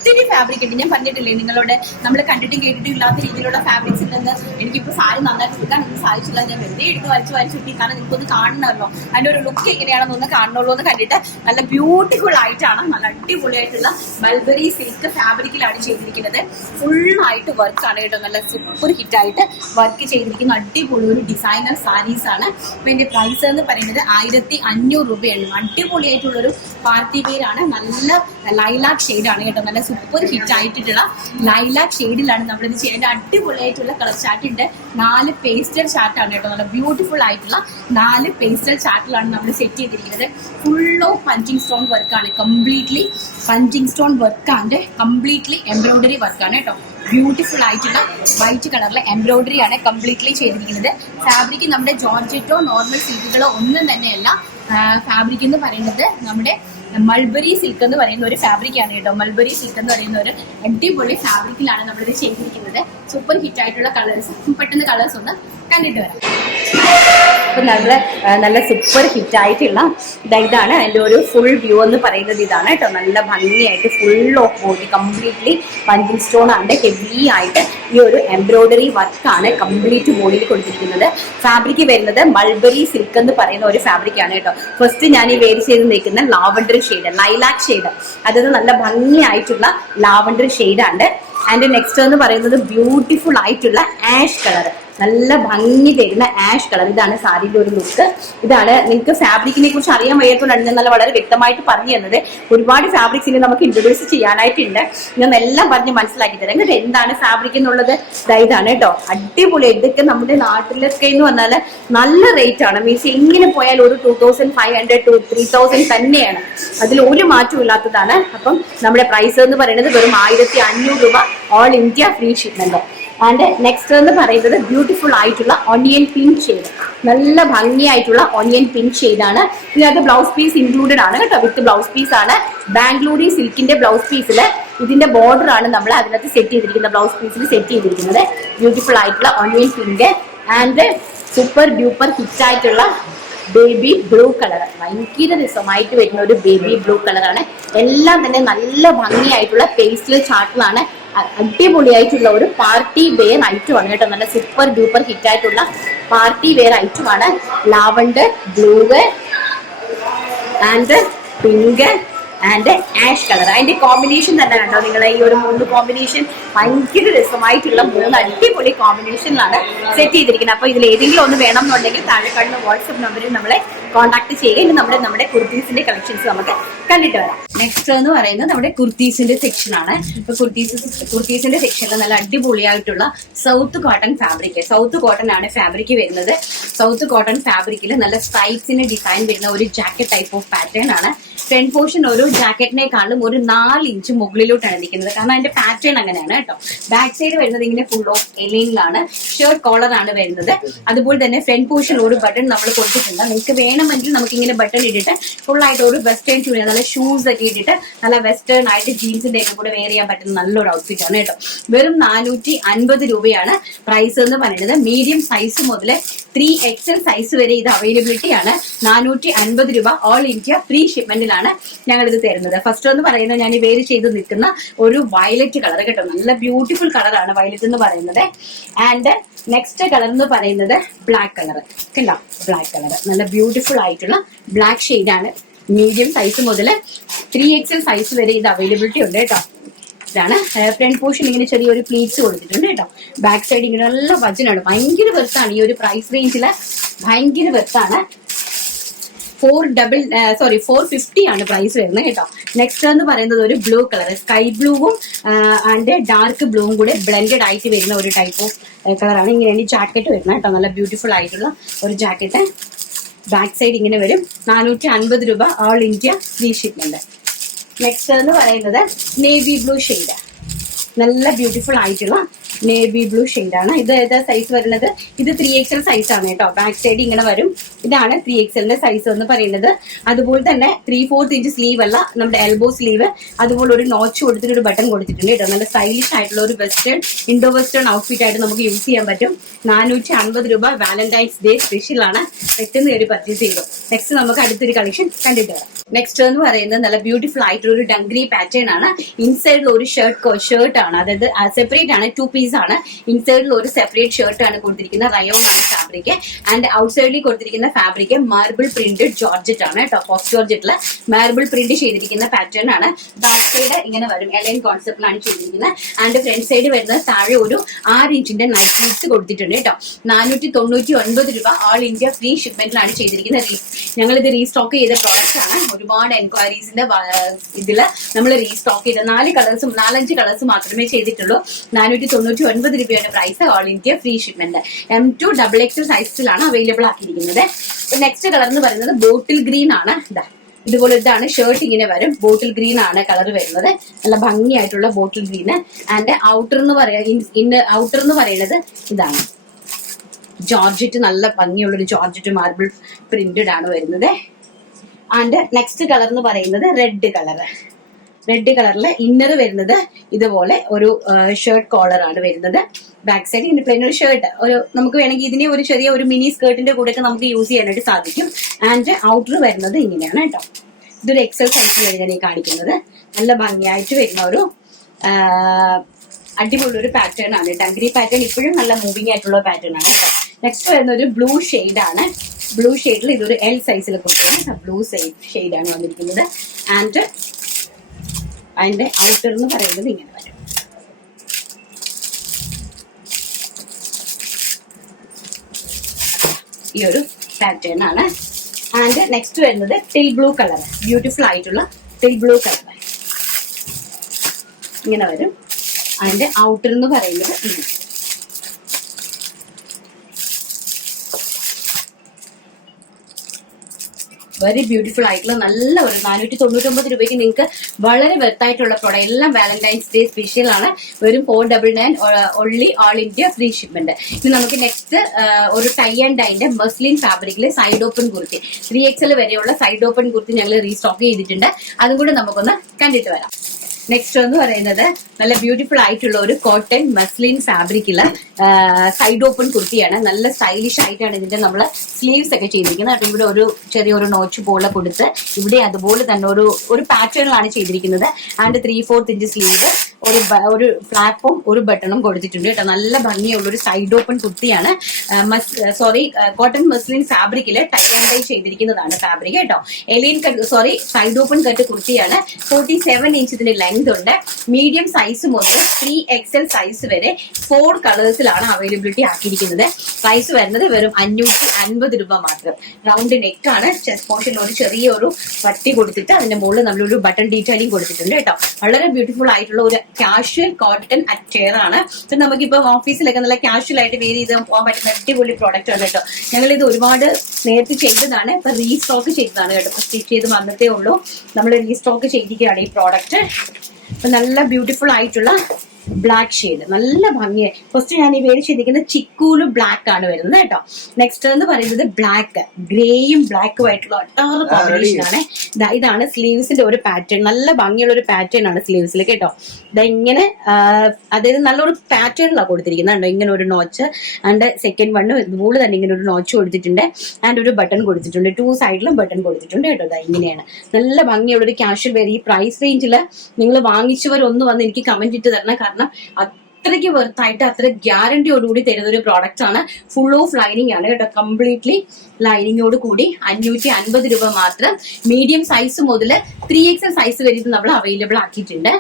ഒത്തിരി ഫാബ്രിക് ഉണ്ട്. ഞാൻ പറഞ്ഞിട്ടില്ലേ നിങ്ങളോട് നമ്മൾ കണ്ടിട്ടും കേട്ടിട്ടും ഇല്ലാത്ത രീതിയിലുള്ള ഫാബ്രിക്സിൽ നിന്ന് എനിക്കിപ്പോൾ സാരി നന്നായിട്ട് എടുക്കാൻ എനിക്ക് സാധിച്ചില്ല. ഞാൻ വെറുതെ എടുത്ത് വരച്ച് കിട്ടി. കാരണം നിങ്ങൾക്കൊന്ന് കാണണമല്ലോ അതിൻ്റെ ഒരു ലുക്ക് എങ്ങനെയാണെന്ന് ഒന്ന് കാണണമല്ലോ എന്ന് കണ്ടിട്ട് നല്ല ബ്യൂട്ടിഫുൾ ആയിട്ടാണ്, നല്ല അടിപൊളിയായിട്ടുള്ള മൾബറി സിൽക്ക് ഫാബ്രിക്കിലാണ് ചെയ്തിരിക്കുന്നത്. ഫുള്ളായിട്ട് വർക്കാണ് കേട്ടോ. നല്ല സൂപ്പർ ഹിറ്റായിട്ട് വർക്ക് ചെയ്തിരിക്കുന്ന അടിപൊളി ഒരു ഡിസൈനർ സാരീസ് ആണ്. അപ്പൊ ഇതിന്റെ പ്രൈസ് എന്ന് പറയുന്നത് 1500 രൂപയാണ്. അടിപൊളിയായിട്ടുള്ളൊരു പാർട്ടി വെയറാണ്. നല്ല ലൈലാക്ക് ഷെയ്ഡാണ് കേട്ടോ. നല്ല സൂപ്പർ ഹിറ്റ് ആയിട്ടുള്ള ലൈലാക്ക് ഷെയ്ഡിലാണ് നമ്മളിത് ചെയ്യേണ്ട. അടിപൊളിയായിട്ടുള്ള കളർ ചാർട്ട് ഉണ്ട്. 4 പേസ്റ്റൽ ചാർട്ടാണ് കേട്ടോ. നല്ല ബ്യൂട്ടിഫുൾ ആയിട്ടുള്ള 4 പേസ്റ്റൽ ചാർട്ടിലാണ് നമ്മൾ സെറ്റ് ചെയ്തിരിക്കുന്നത്. ഫുൾ ഓഫ് പഞ്ചിങ് സ്റ്റോൺ വർക്കാണ്. കംപ്ലീറ്റ്ലി പഞ്ചിങ് സ്റ്റോൺ വർക്കാണ്ട് കംപ്ലീറ്റ്ലി എംബ്രോയിഡറി വർക്കാണ് കേട്ടോ. ബ്യൂട്ടിഫുൾ ആയിട്ടുള്ള വൈറ്റ് കളറിലെ എംബ്രോയിഡറി ആണ് കംപ്ലീറ്റ്ലി ചെയ്തിരിക്കുന്നത്. ഫാബ്രിക് നമ്മുടെ ജോർജറ്റോ നോർമൽ സിൽക്കുകളോ ഒന്നും തന്നെയല്ല. ഫാബ്രിക് എന്ന് പറയുന്നത് നമ്മുടെ മൾബറി സിൽക്ക് എന്ന് പറയുന്ന ഒരു ഫാബ്രിക്കാണ് കേട്ടോ. മൾബറി സിൽക്ക് എന്ന് പറയുന്ന ഒരു അടിപൊളി ഫാബ്രിക്കിലാണ് നമ്മളിത് ചെയ്തിരിക്കുന്നത്. സൂപ്പർ ഹിറ്റ് ആയിട്ടുള്ള കളേഴ്സ്. പെട്ടെന്ന് കളേഴ്സ് ഒന്ന് കണ്ടിട്ട് വരാം. അപ്പൊ നല്ല സൂപ്പർ ഹിറ്റ് ആയിട്ടുള്ള ഇതാണ് അതിൻ്റെ ഒരു ഫുൾ വ്യൂ എന്ന് പറയുന്നത്. ഇതാണ് കേട്ടോ. നല്ല ഭംഗിയായിട്ട് full of body completely punching stone ആണ്. ഹെവി ആയിട്ട് ഈ ഒരു എംബ്രോയിഡറി വർക്കാണ് കംപ്ലീറ്റ് ബോഡിയിൽ കൊടുത്തിരിക്കുന്നത്. ഫാബ്രിക് വരുന്നത് മൾബറി സിൽക്ക് എന്ന് പറയുന്ന ഒരു ഫാബ്രിക്കാണ് കേട്ടോ. ഫസ്റ്റ് ഞാൻ ഈ വേര് ചെയ്ത് നിൽക്കുന്ന ലാവൻഡർ ഷെയ്ഡ്, ലൈലാക്ക് ഷെയ്ഡ്, അതായത് നല്ല ഭംഗിയായിട്ടുള്ള ലാവൻഡർ ഷെയ്ഡാണ്. ആൻഡ് നെക്സ്റ്റ് എന്ന് പറയുന്നത് ബ്യൂട്ടിഫുൾ ആയിട്ടുള്ള ആഷ് കളർ, നല്ല ഭംഗി തരുന്ന ആഷ് കളർ. ഇതാണ് സാരിയുടെ ഒരു ലുക്ക്. ഇതാണ് നിങ്ങൾക്ക് ഫാബ്രിക്കിനെ കുറിച്ച് അറിയാൻ വയ്യാത്തതുകൊണ്ടാണ് ഞാൻ നല്ല വളരെ വ്യക്തമായിട്ട് പറഞ്ഞു തന്നത്. ഒരുപാട് ഫാബ്രിക്സിനെ നമുക്ക് ഇൻട്രൊഡ്യൂസ് ചെയ്യാനായിട്ടുണ്ട്. ഞാൻ എല്ലാം പറഞ്ഞ് മനസ്സിലാക്കി തരാം. എന്നിട്ട് എന്താണ് ഫാബ്രിക് എന്നുള്ളത് ഇതാണ് കേട്ടോ. അടിപൊളി. ഇതൊക്കെ നമ്മുടെ നാട്ടിലൊക്കെ എന്ന് പറഞ്ഞാൽ നല്ല റേറ്റ് ആണ്. മീൻസ് എങ്ങനെ പോയാൽ ഒരു 2500 to 3000 തന്നെയാണ്. അതിൽ ഒരു മാറ്റവും ഇല്ലാത്തതാണ്. അപ്പം നമ്മുടെ പ്രൈസ് എന്ന് പറയുന്നത് വെറും 1500 രൂപ, all India free shipment. And next എന്ന് പറയുന്നത് ബ്യൂട്ടിഫുൾ ആയിട്ടുള്ള ഓണിയൻ പിങ്ക് ഷെയ്ഡ്, നല്ല ഭംഗിയായിട്ടുള്ള ഓണിയൻ പിങ്ക് ഷെയ്ഡാണ്. ഇതിനകത്ത് ബ്ലൗസ് പീസ് ഇൻക്ലൂഡഡ് ആണ് കേട്ടോ. വിത്ത് ബ്ലൗസ് പീസ് ആണ്. ബാംഗ്ലൂരി സിൽക്കിന്റെ ബ്ലൗസ് പീസിൽ ഇതിന്റെ ബോർഡർ ആണ് നമ്മൾ അതിനകത്ത് സെറ്റ് ചെയ്തിരിക്കുന്നത്. ബ്ലൗസ് പീസിൽ സെറ്റ് ചെയ്തിരിക്കുന്നത് ബ്യൂട്ടിഫുൾ ആയിട്ടുള്ള onion pink. And super duper hit ആയിട്ടുള്ള ബേബി ബ്ലൂ കളർ, ഭയങ്കര രസമായിട്ട് വരുന്ന ഒരു ബേബി ബ്ലൂ കളറാണ്. എല്ലാം തന്നെ നല്ല ഭംഗിയായിട്ടുള്ള പേസ്റ്റൽ ചാർട്ടിലാണ്. അടിപൊളിയായിട്ടുള്ള ഒരു പാർട്ടി വെയർ ഐറ്റമാണ് കേട്ടോ. നല്ല സൂപ്പർ ഡ്യൂപ്പർ ഹിറ്റ് ആയിട്ടുള്ള പാർട്ടി വെയർ ഐറ്റമാണ്. Lavender, blue and pink and ash colour. അതിന്റെ കോമ്പിനേഷൻ തന്നെ കണ്ടോ നിങ്ങൾ. ഈ ഒരു 3 കോമ്പിനേഷൻ ഭയങ്കര രസമായിട്ടുള്ള 3 അടിപൊളി കോമ്പിനേഷനിലാണ് സെറ്റ് ചെയ്തിരിക്കുന്നത്. അപ്പൊ ഇതിൽ ഏതെങ്കിലും ഒന്ന് വേണം എന്നുണ്ടെങ്കിൽ താഴെ കാണുന്ന വാട്സ്ആപ്പ് നമ്പറിൽ നമ്മളെ കോൺടാക്ട് ചെയ്യുക. ഇനി നമ്മുടെ കുർത്തീസിന്റെ കളക്ഷൻസ് നമുക്ക് കണ്ടിട്ട് വരാം. നെക്സ്റ്റ് എന്ന് പറയുന്നത് നമ്മുടെ കുർത്തീസിന്റെ സെക്ഷൻ ആണ്. ഇപ്പൊ കുർത്തീസിന്റെ സെക്ഷനിൽ നല്ല അടിപൊളിയായിട്ടുള്ള south cotton fabric. South cotton ആണ് ഫാബ്രിക് വരുന്നത്. സൗത്ത് കോട്ടൺ ഫാബ്രിക്കിൽ നല്ല സ്ട്രൈപ്സിന് ഡിസൈൻ വരുന്ന ഒരു ജാക്കറ്റ് ടൈപ്പ് ഓഫ് പാറ്റേൺ ആണ്. ഫ്രണ്ട് പോർഷൻ ഒരു ജാക്കറ്റിനേക്കാളും ഒരു 4 ഇഞ്ച് മുകളിലോട്ടാണ് നിൽക്കുന്നത്. കാരണം അതിന്റെ പാറ്റേൺ അങ്ങനെയാണ് കേട്ടോ. ബാക്ക് സൈഡ് വരുന്നത് ഇങ്ങനെ ഫുൾ ഓഫ് എലൈനിലാണ്. ഷർട്ട് കോളർ ആണ് വരുന്നത്. അതുപോലെ തന്നെ ഫ്രണ്ട് പോർഷൻ ഒരു ബട്ടൺ നമ്മൾ കൊടുത്തിട്ടുണ്ട്. നിങ്ങൾക്ക് വേണമെങ്കിൽ നമുക്ക് ഇങ്ങനെ ബട്ടൺ ഇട്ടിട്ട് ഫുൾ ആയിട്ട് ഒരു വെസ്റ്റേൺ ട്യൂൺ, നല്ല ഷൂസ് ഒക്കെ ഇട്ടിട്ട് നല്ല വെസ്റ്റേൺ ആയിട്ട് ജീൻസിന്റെ ഒക്കെ കൂടെ വെയർ ചെയ്യാൻ പറ്റുന്ന നല്ലൊരു ഔട്ട്ഫിറ്റ് ആണ് കേട്ടോ. വെറും 450 രൂപയാണ് പ്രൈസ് എന്ന് പറയുന്നത്. മീഡിയം സൈസ് മുതൽ 3XL സൈസ് വരെ ഇത് അവൈലബിലിറ്റി ആണ്. 450 രൂപ, ഓൾ ഇന്ത്യ ഫ്രീ ഷിപ്മെന്റിലാണ് ഞങ്ങൾ ഇത് തരുന്നത്. ഫസ്റ്റ് എന്ന് പറയുന്നത് ഞാൻ ഈ വേര് ചെയ്ത് നിൽക്കുന്ന ഒരു വയലറ്റ് കളർ കേട്ടോ. നല്ല ബ്യൂട്ടിഫുൾ കളറാണ് വയലറ്റ് എന്ന് പറയുന്നത്. ആൻഡ് നെക്സ്റ്റ് കളർ എന്ന് പറയുന്നത് ബ്ലാക്ക് കളർ. കണ്ടോ, ബ്ലാക്ക് കളർ നല്ല ബ്യൂട്ടിഫുൾ ആയിട്ടുള്ള ബ്ലാക്ക് ഷെയ്ഡാണ്. മീഡിയം സൈസ് മുതൽ 3XL സൈസ് വരെ ഇത് അവൈലബിലിറ്റി ഉണ്ട് കേട്ടോ. ഇതാണ് ഫ്രണ്ട് പോർഷൻ. ഇങ്ങനെ ചെറിയൊരു പ്ലീറ്റ്സ് കൊടുത്തിട്ടുണ്ട് കേട്ടോ. ബാക്ക് സൈഡ് ഇങ്ങനെ നല്ല വജനാണ്. ഭയങ്കര വെർത്താണ്. ഈ ഒരു പ്രൈസ് റേഞ്ചില് ഭയങ്കര വെർത്താണ്. 450 ആണ് പ്രൈസ് വരുന്നത് കേട്ടോ. നെക്സ്റ്റ് എന്ന് പറയുന്നത് ഒരു ബ്ലൂ കളർ, സ്കൈ ബ്ലൂവും ആൻഡ് ഡാർക്ക് ബ്ലൂവും കൂടെ ബ്ലെൻഡഡ് ആയിട്ട് വരുന്ന ഒരു ടൈപ്പ് ഓഫ് കളറാണ്. ഇങ്ങനെയാണ് ഈ ജാക്കറ്റ് വരുന്നത് കേട്ടോ. നല്ല ബ്യൂട്ടിഫുൾ ആയിട്ടുള്ള ഒരു ജാക്കറ്റ്. ബാക്ക് സൈഡ് ഇങ്ങനെ വരും. 450 രൂപ, all India free shipment. Next എന്ന് പറയുന്നത് നേവി ബ്ലൂ ഷെയ്ഡ്, നല്ല ബ്യൂട്ടിഫുൾ ആയിട്ടുള്ള നേവി ബ്ലൂ ഷെയ്ഡാണ്. ഇത് ഏതാ സൈസ് വരുന്നത്? ഇത് 3XL സൈസ് ആണ് കേട്ടോ. ബാക്ക് സൈഡ് ഇങ്ങനെ വരും. ഇതാണ് 3XLന്റെ സൈസ് എന്ന് പറയുന്നത്. അതുപോലെ തന്നെ 3/4 ഇഞ്ച് സ്ലീവ് അല്ല, നമ്മുടെ എൽബോ സ്ലീവ്. അതുപോലെ ഒരു നോച്ച് കൊടുത്തിട്ട് ഒരു ബട്ടൺ കൊടുത്തിട്ടുണ്ട് കേട്ടോ. നല്ല സ്റ്റൈലിഷ് ആയിട്ടുള്ള ഒരു വെസ്റ്റേൺ, ഇൻഡോ വെസ്റ്റേൺ ഔട്ട്ഫിറ്റ് ആയിട്ട് നമുക്ക് യൂസ് ചെയ്യാൻ പറ്റും. 450 രൂപ. വാലന്റൈൻസ് ഡേ സ്പെഷ്യൽ ആണ്. പെട്ടെന്ന് കയറി പർച്ചേസ് ചെയ്തു. നെക്സ്റ്റ് നമുക്ക് അടുത്തൊരു കളക്ഷൻ കണ്ടിട്ട് വരാം. നെക്സ്റ്റ് എന്ന് പറയുന്നത് നല്ല ബ്യൂട്ടിഫുൾ ആയിട്ടുള്ള ഒരു ഡംഗ്രി പാറ്റേൺ ആണ്. ഇൻസൈഡിൽ ഒരു ഷർട്ട് ആണ്, അതായത് സെപ്പറേറ്റ് ആണ്, 2 പീസ് ആണ്. ഇൻസൈഡിൽ ഒരു സെപ്പറേറ്റ് ഷർട്ട് ആണ് കൊടുത്തിരിക്കുന്നത്. റയോൺ ആണ് ഫാബ്രിക്. ആൻഡ് ഔട്ട്സൈഡിൽ കൊടുത്തിരിക്കുന്ന ഫാബ്രിക് മാർബിൾ പ്രിന്റഡ് ജോർജറ്റ് ആണ് കേട്ടോ. ഫോക്സ് ജോർജറ്റില് മാർബിൾ പ്രിന്റ് ചെയ്തിരിക്കുന്ന പാറ്റേൺ ആണ്. ബാക്ക് സൈഡ് ഇങ്ങനെ വരും, എലൈൻ കോൺസെപ്റ്റിലാണ് ചെയ്തിരിക്കുന്നത്. ആൻഡ് ഫ്രണ്ട് സൈഡ് വരുന്നത് താഴെ ഒരു 6 ഇഞ്ചിന്റെ നൈറ്റ് പീസ് കൊടുത്തിട്ടുണ്ട് കേട്ടോ. 499 രൂപ. ഓൾ ഇന്ത്യ ഫ്രീ ഷിപ്മെന്റിലാണ് ചെയ്തിരിക്കുന്നത്. ഞങ്ങൾ ഇത് റീസ്റ്റോക്ക് ചെയ്ത പ്രോഡക്റ്റ് ആണ്. ഒരുപാട് എൻക്വയറീസിന്റെ ഇതില് നമ്മൾ റീസ്റ്റോക്ക് ചെയ്ത 4-5 കളേഴ്സ് മാത്രമേ ചെയ്തിട്ടുള്ളൂ. 499 രൂപയാണ് price. All India free shipment. M2 XXL സൈസിലാണ് അവൈലബിൾ ആക്കിയിരിക്കുന്നത്. നെക്സ്റ്റ് കളർ എന്ന് പറയുന്നത് ബോട്ടിൽ ഗ്രീൻ ആണ്. ഇതുപോലെ ഇതാണ് ഷർട്ട്, ഇങ്ങനെ വരും. ബോട്ടിൽ ഗ്രീൻ ആണ് കളർ വരുന്നത്. നല്ല ഭംഗിയായിട്ടുള്ള ബോട്ടിൽ ഗ്രീന്. ആൻഡ് ഔട്ടർ എന്ന് പറയുന്നത് ഇതാണ് ജോർജറ്റ്. നല്ല ഭംഗിയുള്ളൊരു ജോർജറ്റ് മാർബിൾ പ്രിന്റഡ് ആണ് വരുന്നത്. ആൻഡ് നെക്സ്റ്റ് കളർ എന്ന് പറയുന്നത് റെഡ് കളറിൽ ഇന്നർ വരുന്നത് ഇതുപോലെ ഒരു ഷർട്ട് കോളർ ആണ് വരുന്നത്. ബാക്ക് സൈഡ് ഇങ്ങനെ പ്ലെയിൻ ഒരു ഷർട്ട്, നമുക്ക് വേണമെങ്കിൽ ഇതിനെ ഒരു ചെറിയ ഒരു മിനി സ്കേർട്ടിന്റെ കൂടെയൊക്കെ നമുക്ക് യൂസ് ചെയ്യാനായിട്ട് സാധിക്കും. ആൻഡ് ഔട്ടർ വരുന്നത് ഇങ്ങനെയാണ് കേട്ടോ. ഇതൊരു എക്സൽ സൈസിലാണ് ഞാൻ ഈ കാണിക്കുന്നത്. നല്ല ഭംഗിയായിട്ട് വരുന്ന ഒരു അടിപൊളി ഒരു പാറ്റേൺ ആണ്. ഡംഗ്രി പാറ്റേൺ ഇപ്പോഴും നല്ല മൂവിങ് ആയിട്ടുള്ള പാറ്റേൺ ആണ് കേട്ടോ. നെക്സ്റ്റ് വരുന്ന ഒരു ബ്ലൂ ഷെയ്ഡ് ആണ്. ബ്ലൂ ഷെയ്ഡിൽ ഇതൊരു L സൈസിൽ കൊടുക്കുകയാണ്. ബ്ലൂ ഷെയ്ഡാണ് വന്നിരിക്കുന്നത്. ആൻഡ് അതിന്റെ ഔട്ടർ എന്ന് പറയുന്നത് ഇങ്ങനെ വരും. ഈ ഒരു പാറ്റേൺ ആണ്. ആൻഡ് നെക്സ്റ്റ് വരുന്നത് ടിൽ ബ്ലൂ കളർ. ബ്യൂട്ടിഫുൾ ആയിട്ടുള്ള ടിൽ ബ്ലൂ കളർ ഇങ്ങനെ വരും. അതിന്റെ ഔട്ടർ എന്ന് പറയുന്നത് ഇങ്ങനെ. വെരി ബ്യൂട്ടിഫുൾ ആയിട്ടുള്ള നല്ല ഒരു 499 രൂപയ്ക്ക് നിങ്ങൾക്ക് വളരെ വെർത്തായിട്ടുള്ള പ്രോഡക്റ്റ്. എല്ലാം വാലന്റൈൻസ് ഡേ സ്പെഷ്യൽ ആണ്. വെറും 499 only. All India free shipment. ഇനി നമുക്ക് നെക്സ്റ്റ് ഒരു ടൈ ആൻഡ് ഡൈന്റെ മസ്ലിൻ ഫാബ്രിക്കില് സൈഡ് ഓപ്പൺ കുർത്തി, 3XL വരെയുള്ള സൈഡ് ഓപ്പൺ കുർത്തി ഞങ്ങൾ റീസ്റ്റോക്ക് ചെയ്തിട്ടുണ്ട്. അതും കൂടെ നമുക്കൊന്ന് കണ്ടിട്ട് വരാം. നെക്സ്റ്റ് എന്ന് പറയുന്നത് നല്ല ബ്യൂട്ടിഫുൾ ആയിട്ടുള്ള ഒരു കോട്ടൺ മസ്ലിൻ ഫാബ്രിക്കില് സൈഡ് ഓപ്പൺ കുർത്തിയാണ്. നല്ല സ്റ്റൈലിഷ് ആയിട്ടാണ് ഇതിന്റെ നമ്മൾ സ്ലീവ്സ് ഒക്കെ ചെയ്തിരിക്കുന്നത്. അപ്പോൾ ഇവിടെ ഒരു ചെറിയൊരു നോച്ച് പോലെ കൊടുത്ത് ഇവിടെ അതുപോലെ തന്നെ ഒരു പാറ്റേണിലാണ് ചെയ്തിരിക്കുന്നത്. ആൻഡ് 3/4 ഇഞ്ച് സ്ലീവ്, ഒരു ഫ്ലാപ്പും ഒരു ബട്ടണും കൊടുത്തിട്ടുണ്ട് കേട്ടോ. നല്ല ഭംഗിയുള്ള ഒരു സൈഡ് ഓപ്പൺ കുർത്തിയാണ്. കോട്ടൺ മസ്ലിൻ ഫാബ്രിക്കില് ടൈ ആൻഡ് ഡൈ ചെയ്തിരിക്കുന്നതാണ് ഫാബ്രിക് കേട്ടോ. സൈഡ് ഓപ്പൺ കട്ട് കുർത്തിയാണ്. 47 ഇഞ്ച് ഇതിന്റെ ലെങ്ത് ഉണ്ട്. മീഡിയം സൈസ് മുതൽ 3XL സൈസ് വരെ 4 കളേഴ്സിലാണ് അവൈലബിലിറ്റി ആക്കിയിരിക്കുന്നത്. പ്രൈസ് വരുന്നത് വെറും 550 രൂപ മാത്രം. റൗണ്ട് നെക്ക് ആണ്. ചെസ്റ്റ് പോർഷൻ ഒരു ചെറിയൊരു പട്ടി കൊടുത്തിട്ട് അതിന്റെ മുകളിൽ നമ്മളൊരു ബട്ടൺ ഡീറ്റെയിലിംഗ് കൊടുത്തിട്ടുണ്ട് കേട്ടോ. വളരെ ബ്യൂട്ടിഫുൾ ആയിട്ടുള്ള ഒരു കാഷ്വൽ കോട്ടൺ അറ്റയർ ആണ്. അപ്പൊ നമുക്കിപ്പോ ഓഫീസിലൊക്കെ നല്ല കാഷ്വൽ ആയിട്ട് വെയർ ചെയ്ത് പോകാൻ പറ്റുന്ന അടിപൊളി പ്രോഡക്റ്റ് ആണ് കേട്ടോ. ഞങ്ങൾ ഇത് ഒരുപാട് നേരത്തെ ചെയ്തതാണ്. ഇപ്പൊ റീസ്റ്റോക്ക് ചെയ്തതാണ് കേട്ടോ. സ്റ്റിച്ച് ചെയ്ത് വന്നിട്ടേ ഉള്ളൂ. നമ്മൾ റീസ്റ്റോക്ക് ചെയ്തിരിക്കുകയാണ് ഈ പ്രോഡക്റ്റ്. അപ്പൊ നല്ല ബ്യൂട്ടിഫുൾ ആയിട്ടുള്ള ബ്ലാക്ക് ഷെയ്ഡ്, നല്ല ഭംഗിയായി. ഫസ്റ്റ് ഞാൻ ഈ വേര് ചെയ്തിരിക്കുന്നത് ചിക്കൂലും ബ്ലാക്ക് ആണ് വരുന്നത് കേട്ടോ. നെക്സ്റ്റ് എന്ന് പറയുന്നത് ബ്ലാക്ക്, ഗ്രേയും ബ്ലാക്കും ആയിട്ടുള്ള ഒട്ടാറ് കോമ്പിനേഷൻ ആണ്. ഇതാണ് സ്ലീവ്സിന്റെ ഒരു പാറ്റേൺ. നല്ല ഭംഗിയുള്ള ഒരു പാറ്റേൺ ആണ് സ്ലീവ്സിൽ കേട്ടോ. ഇങ്ങനെ അതായത് നല്ലൊരു പാറ്റേണിലാണ് കൊടുത്തിരിക്കുന്നത്. ഇങ്ങനെ ഒരു നോച്ച് ആൻഡ് സെക്കൻഡ് വണ്ണ് ഇതുപോലെ തന്നെ ഇങ്ങനെ ഒരു നോച്ച് കൊടുത്തിട്ടുണ്ട്. ആൻഡ് ഒരു ബട്ടൺ കൊടുത്തിട്ടുണ്ട്. 2 സൈഡിലും ബട്ടൺ കൊടുത്തിട്ടുണ്ട് കേട്ടോ. ഇങ്ങനെയാണ് നല്ല ഭംഗിയുള്ള ഒരു കാഷ്വൽ വെയർ. ഈ പ്രൈസ് റേഞ്ചിൽ നിങ്ങൾ വാങ്ങിച്ചവർ ഒന്ന് വന്ന് എനിക്ക് കമന്റ് ഇട്ട് തരണം. കാരണം അത്രയ്ക്ക് വെർത്തായിട്ട് അത്ര ഗ്യാരണ്ടിയോടുകൂടി തരുന്ന ഒരു പ്രോഡക്റ്റ് ആണ്. ഫുൾ ഓഫ് ലൈനിങ് ആണ് കേട്ടോ. കംപ്ലീറ്റ്ലി ലൈനിങ്ങോട് കൂടി 550 രൂപ മാത്രം. മീഡിയം സൈസ് മുതൽ 3XL സൈസ് വരെ ഇത് നമ്മൾ അവൈലബിൾ ആക്കിയിട്ടുണ്ട്.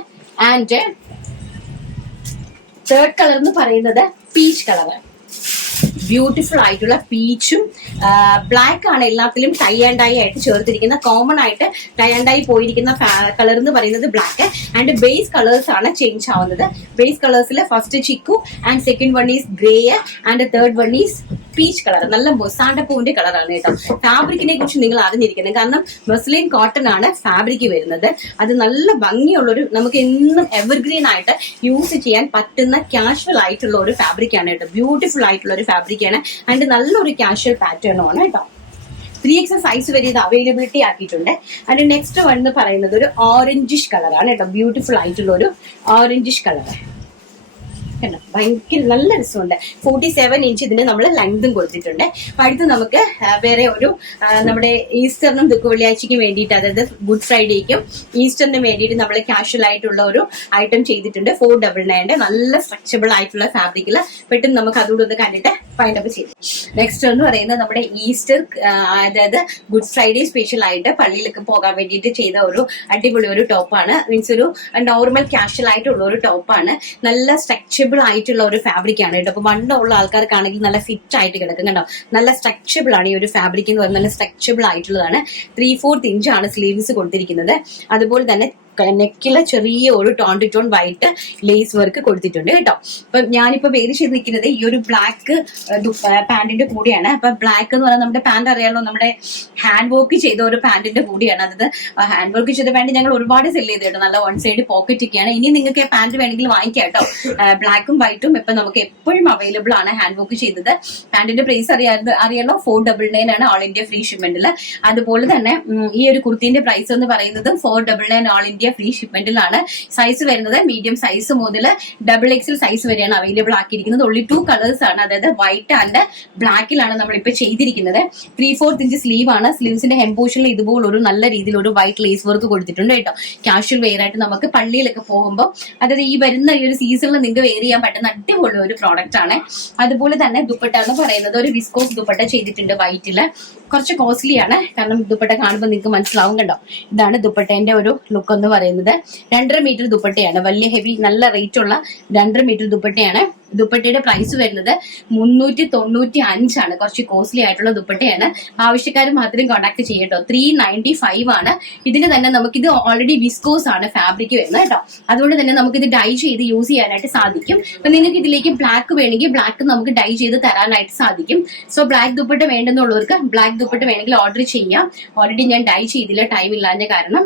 ആൻഡ് തേർഡ് കളർ എന്ന് പറയുന്നത് പീച്ച് കളർ. ബ്യൂട്ടിഫുൾ ആയിട്ടുള്ള പീച്ചും ബ്ലാക്ക് ആണ് എല്ലാത്തിലും ടൈ ആൻഡ് ഡൈ ആയിട്ട് ചേർത്തിരിക്കുന്ന. കോമൺ ആയിട്ട് ടൈ ആൻഡ് ഡൈ പോയിരിക്കുന്ന കളർ എന്ന് പറയുന്നത് ബ്ലാക്ക്. ആൻഡ് ബേസ് കളേഴ്സ് ആണ് ചേഞ്ച് ആവുന്നത്. ബേസ് കളേഴ്സിൽ first chikoo and second one is grey and third one is peach colour, നല്ല മൊസാണ്ടപ്പൂവിന്റെ കളറാണ് കേട്ടോ. ഫാബ്രിക്കിനെ കുറിച്ച് നിങ്ങൾ അറിഞ്ഞിരിക്കണം, കാരണം മസ്ലിൻ കോട്ടൺ ആണ് ഫാബ്രിക് വരുന്നത്. അത് നല്ല ഭംഗിയുള്ളൊരു, നമുക്ക് എന്നും എവർഗ്രീൻ ആയിട്ട് യൂസ് ചെയ്യാൻ പറ്റുന്ന കാഷ്വൽ ആയിട്ടുള്ള ഒരു ഫാബ്രിക് ആണ് കേട്ടോ. ബ്യൂട്ടിഫുൾ ആയിട്ടുള്ള ഒരു ഫാബ്രിക് ആണ്. അതിന്റെ നല്ലൊരു കാഷ്വൽ പാറ്റേണും ആണ് കേട്ടോ. 3XL സൈസ് വരെ ഇത് അവൈലബിലിറ്റി ആക്കിയിട്ടുണ്ട്. അതിന്റെ നെക്സ്റ്റ് വൺ എന്ന് പറയുന്നത് ഒരു ഓറഞ്ചിഷ് കളറാണ് കേട്ടോ. ബ്യൂട്ടിഫുൾ ആയിട്ടുള്ള ഒരു ഓറഞ്ചിഷ് കളർ, ഭയങ്കര നല്ല രസമുണ്ട്. 47 ഇഞ്ച് ഇതിന് നമ്മൾ ലെങ്തും കൊടുത്തിട്ടുണ്ട്. അടുത്ത് നമുക്ക് വേറെ ഒരു നമ്മുടെ ഈസ്റ്ററിനും ദുഃഖ വെള്ളിയാഴ്ചയ്ക്കും വേണ്ടിയിട്ട്, അതായത് ഗുഡ് ഫ്രൈഡേക്കും ഈസ്റ്ററിനും വേണ്ടിയിട്ട് നമ്മൾ കാഷ്വൽ ആയിട്ടുള്ള ഒരു ഐറ്റം ചെയ്തിട്ടുണ്ട്. 499 നല്ല സ്ട്രെച്ചബിൾ ആയിട്ടുള്ള ഫാബ്രിക്കിൽ പെട്ടെന്ന് നമുക്ക് അതുകൂടെ ഒന്ന് കണ്ടിട്ട് ഫൈൻഡ് അപ്പ് ചെയ്യും. നെക്സ്റ്റ് എന്ന് പറയുന്നത് നമ്മുടെ ഈസ്റ്റർ, അതായത് ഗുഡ് ഫ്രൈഡേ സ്പെഷ്യൽ ആയിട്ട് പള്ളിയിലേക്ക് പോകാൻ വേണ്ടിയിട്ട് ചെയ്ത ഒരു അടിപൊളി ഒരു ടോപ്പാണ്. മീൻസ് ഒരു നോർമൽ കാഷ്വൽ ആയിട്ടുള്ള ഒരു ടോപ്പാണ്. നല്ല സ്ട്രെച്ചബിൾ ആയിട്ടുള്ള ഒരു ഫാബ്രിക് ആണ് കേട്ടോ. അപ്പൊ വണ്ണമുള്ള ആൾക്കാർക്കാണെങ്കിൽ നല്ല ഫിറ്റ് ആയിട്ട് കിടക്കും കേട്ടോ. നല്ല സ്ട്രെച്ചബിൾ ആണ് ഈ ഒരു ഫാബ്രിക് എന്ന് പറയുന്നത്. നല്ല സ്ട്രെച്ചബിൾ ആയിട്ടുള്ളതാണ്. 3/4 ഇഞ്ചാണ് സ്ലീവ്സ് കൊടുത്തിരിക്കുന്നത്. അതുപോലെ തന്നെ നെക്കിലെ ചെറിയ ഒരു tone to tone white lace work കൊടുത്തിട്ടുണ്ട് കേട്ടോ. അപ്പൊ ഞാനിപ്പോ വേര് ചെയ്ത് നിൽക്കുന്നത് ഈ ഒരു ബ്ലാക്ക് പാന്റിന്റെ കൂടെയാണ്. അപ്പൊ ബ്ലാക്ക് എന്ന് പറയുന്നത് നമ്മുടെ പാന്റ് അറിയാലോ, നമ്മുടെ ഹാൻഡ് വർക്ക് ചെയ്ത ഒരു പാന്റിന്റെ കൂടെയാണ്. അതായത് ഹാൻഡ് വർക്ക് ചെയ്ത പാന്റ് ഞങ്ങൾ ഒരുപാട് സെല് ചെയ്ത് കേട്ടോ. നല്ല വൺ സൈഡ് പോക്കറ്റ് ഒക്കെയാണ്. ഇനി നിങ്ങൾക്ക് പാന്റ് വേണമെങ്കിൽ വാങ്ങിക്കാം കേട്ടോ. ബ്ലാക്കും വൈറ്റും ഇപ്പൊ നമുക്ക് എപ്പോഴും അവൈലബിൾ ആണ് ഹാൻഡ് വർക്ക് ചെയ്തത്. പാന്റിന്റെ പ്രൈസ് അറിയാലോ, 499 ആണ് ഓൾ ഇന്ത്യ ഫ്രീ ഷിപ്മെന്റിൽ. അതുപോലെ തന്നെ ഈ ഒരു കുർത്തിന്റെ പ്രൈസ് എന്ന് പറയുന്നത് 499 ഓൾ ഇന്ത്യ ഫ്രീ ഷിപ്മെന്റിലാണ്. സൈസ് വരുന്നത് മീഡിയം സൈസ് മുതൽ XXL സൈസ് വരെയാണ് അവൈലബിൾ ആക്കിയിരിക്കുന്നത്. ഓൺലി 2 കളേഴ്സ് ആണ്, അതായത് വൈറ്റ് ആൻഡ് ബ്ലാക്കിലാണ് നമ്മളിപ്പോ ചെയ്തിരിക്കുന്നത്. 3/4 ഇഞ്ച് സ്ലീവ് ആണ്. സ്ലീവ്സിന്റെ ഹെം പോർഷനിൽ ഇതുപോലെ ഒരു നല്ല രീതിയിൽ ഒരു വൈറ്റ് ലേസ് വർക്ക് കൊടുത്തിട്ടുണ്ട് കേട്ടോ. കാഷ്വൽ വെയർ ആയിട്ട് നമുക്ക് പള്ളിയിലൊക്കെ പോകുമ്പോൾ, അതായത് ഈ വരുന്ന ഈ ഒരു സീസണിൽ നിങ്ങൾക്ക് വെയർ ചെയ്യാൻ പറ്റുന്ന അടിപൊളി ഒരു പ്രോഡക്റ്റ് ആണ്. അതുപോലെ തന്നെ ദുപ്പട്ട എന്ന് പറയുന്നത് ഒരു വിസ്കോസ് ദുപ്പട്ട ചെയ്തിട്ടുണ്ട് വൈറ്റില്. കുറച്ച് കോസ്റ്റ്ലി ആണ്, കാരണം ദുപ്പട്ട കാണുമ്പോൾ നിങ്ങൾക്ക് മനസ്സിലാവും കണ്ടോ. ഇതാണ് ദുപ്പട്ടേന്റെ ഒരു ലുക്ക് എന്ന് പറയുന്നത്. 2.5 മീറ്റർ ദുപ്പട്ടയാണ്. വലിയ ഹെവി നല്ല റേറ്റ് ഉള്ള 2.5 മീറ്റർ ദുപ്പട്ടയാണ്. ദുപ്പട്ടയുടെ പ്രൈസ് വരുന്നത് 395 ആണ്. കുറച്ച് കോസ്റ്റ്ലി ആയിട്ടുള്ള ദുപ്പട്ടയാണ്. ആവശ്യക്കാർ മാത്രം കോൺടാക്ട് ചെയ്യട്ടോ. 395 ആണ്. ഇതിന് തന്നെ നമുക്കിത് ഓൾറെഡി വിസ്കോസ് ആണ് ഫാബ്രിക് വരുന്നത് കേട്ടോ. അതുകൊണ്ട് തന്നെ നമുക്കിത് ഡൈ ചെയ്ത് യൂസ് ചെയ്യാനായിട്ട് സാധിക്കും. അപ്പൊ നിങ്ങൾക്ക് ഇതിലേക്ക് ബ്ലാക്ക് വേണമെങ്കിൽ ബ്ലാക്ക് നമുക്ക് ഡൈ ചെയ്ത് തരാനായിട്ട് സാധിക്കും. സോ ബ്ലാക്ക് ദുപ്പട്ട വേണ്ടെന്നുള്ളവർക്ക് ബ്ലാക്ക് ദുപ്പട്ട വേണമെങ്കിൽ ഓർഡർ ചെയ്യാം. ഓൾറെഡി ഞാൻ ഡൈ ചെയ്തില്ല, ടൈം ഇല്ലാഞ്ഞ കാരണം.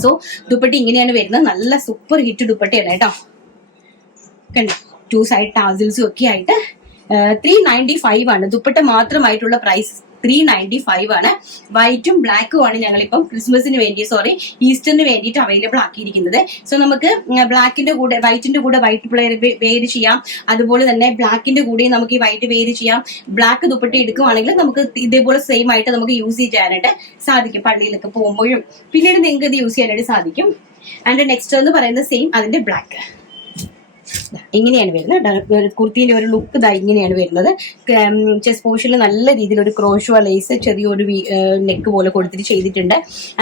സോ ദുപ്പട്ട ഇങ്ങനെയാണ് വരുന്നത്. നല്ല സൂപ്പർ ഹിറ്റ് ദുപ്പട്ടയാണ് കേട്ടോ. കണ്ടോ, 2 സൈഡ് ടാസിൽസും ഒക്കെ ആയിട്ട് 395 ആണ്. ദുപ്പട്ട മാത്രമായിട്ടുള്ള പ്രൈസ് 395 ആണ്. വൈറ്റും ബ്ലാക്കും ആണ് ഞങ്ങളിപ്പം ക്രിസ്മസിന് വേണ്ടി, ഈസ്റ്ററിന് വേണ്ടിയിട്ട് അവൈലബിൾ ആക്കിയിരിക്കുന്നത്. സോ നമുക്ക് ബ്ലാക്കിന്റെ കൂടെ വൈറ്റിന്റെ കൂടെ വൈറ്റ് വെയർ ചെയ്യാം. അതുപോലെ തന്നെ ബ്ലാക്കിന്റെ കൂടെ നമുക്ക് ഈ വൈറ്റ് വെയർ ചെയ്യാം. ബ്ലാക്ക് ദുപ്പട്ട എടുക്കുവാണെങ്കിൽ നമുക്ക് ഇതേപോലെ സെയിം ആയിട്ട് നമുക്ക് യൂസ് ചെയ്യാനായിട്ട് സാധിക്കും. പള്ളിയിലൊക്കെ പോകുമ്പോഴും പിന്നീട് നിങ്ങൾക്ക് ഇത് യൂസ് ചെയ്യാനായിട്ട് സാധിക്കും. ആൻഡ് നെക്സ്റ്റ് എന്ന് പറയുന്നത് സെയിം അതിന്റെ ബ്ലാക്ക് ഇങ്ങനെയാണ് വരുന്നത്. കുർത്തിന്റെ ഒരു ലുക്ക് ഇതാ ഇങ്ങനെയാണ് വരുന്നത്. ചെസ്റ്റ് പോർഷനിൽ നല്ല രീതിയിൽ ഒരു ക്രോഷോ ലേസ് ചെറിയൊരു നെക്ക് പോലെ കൊടുത്തിട്ട് ചെയ്തിട്ടുണ്ട്.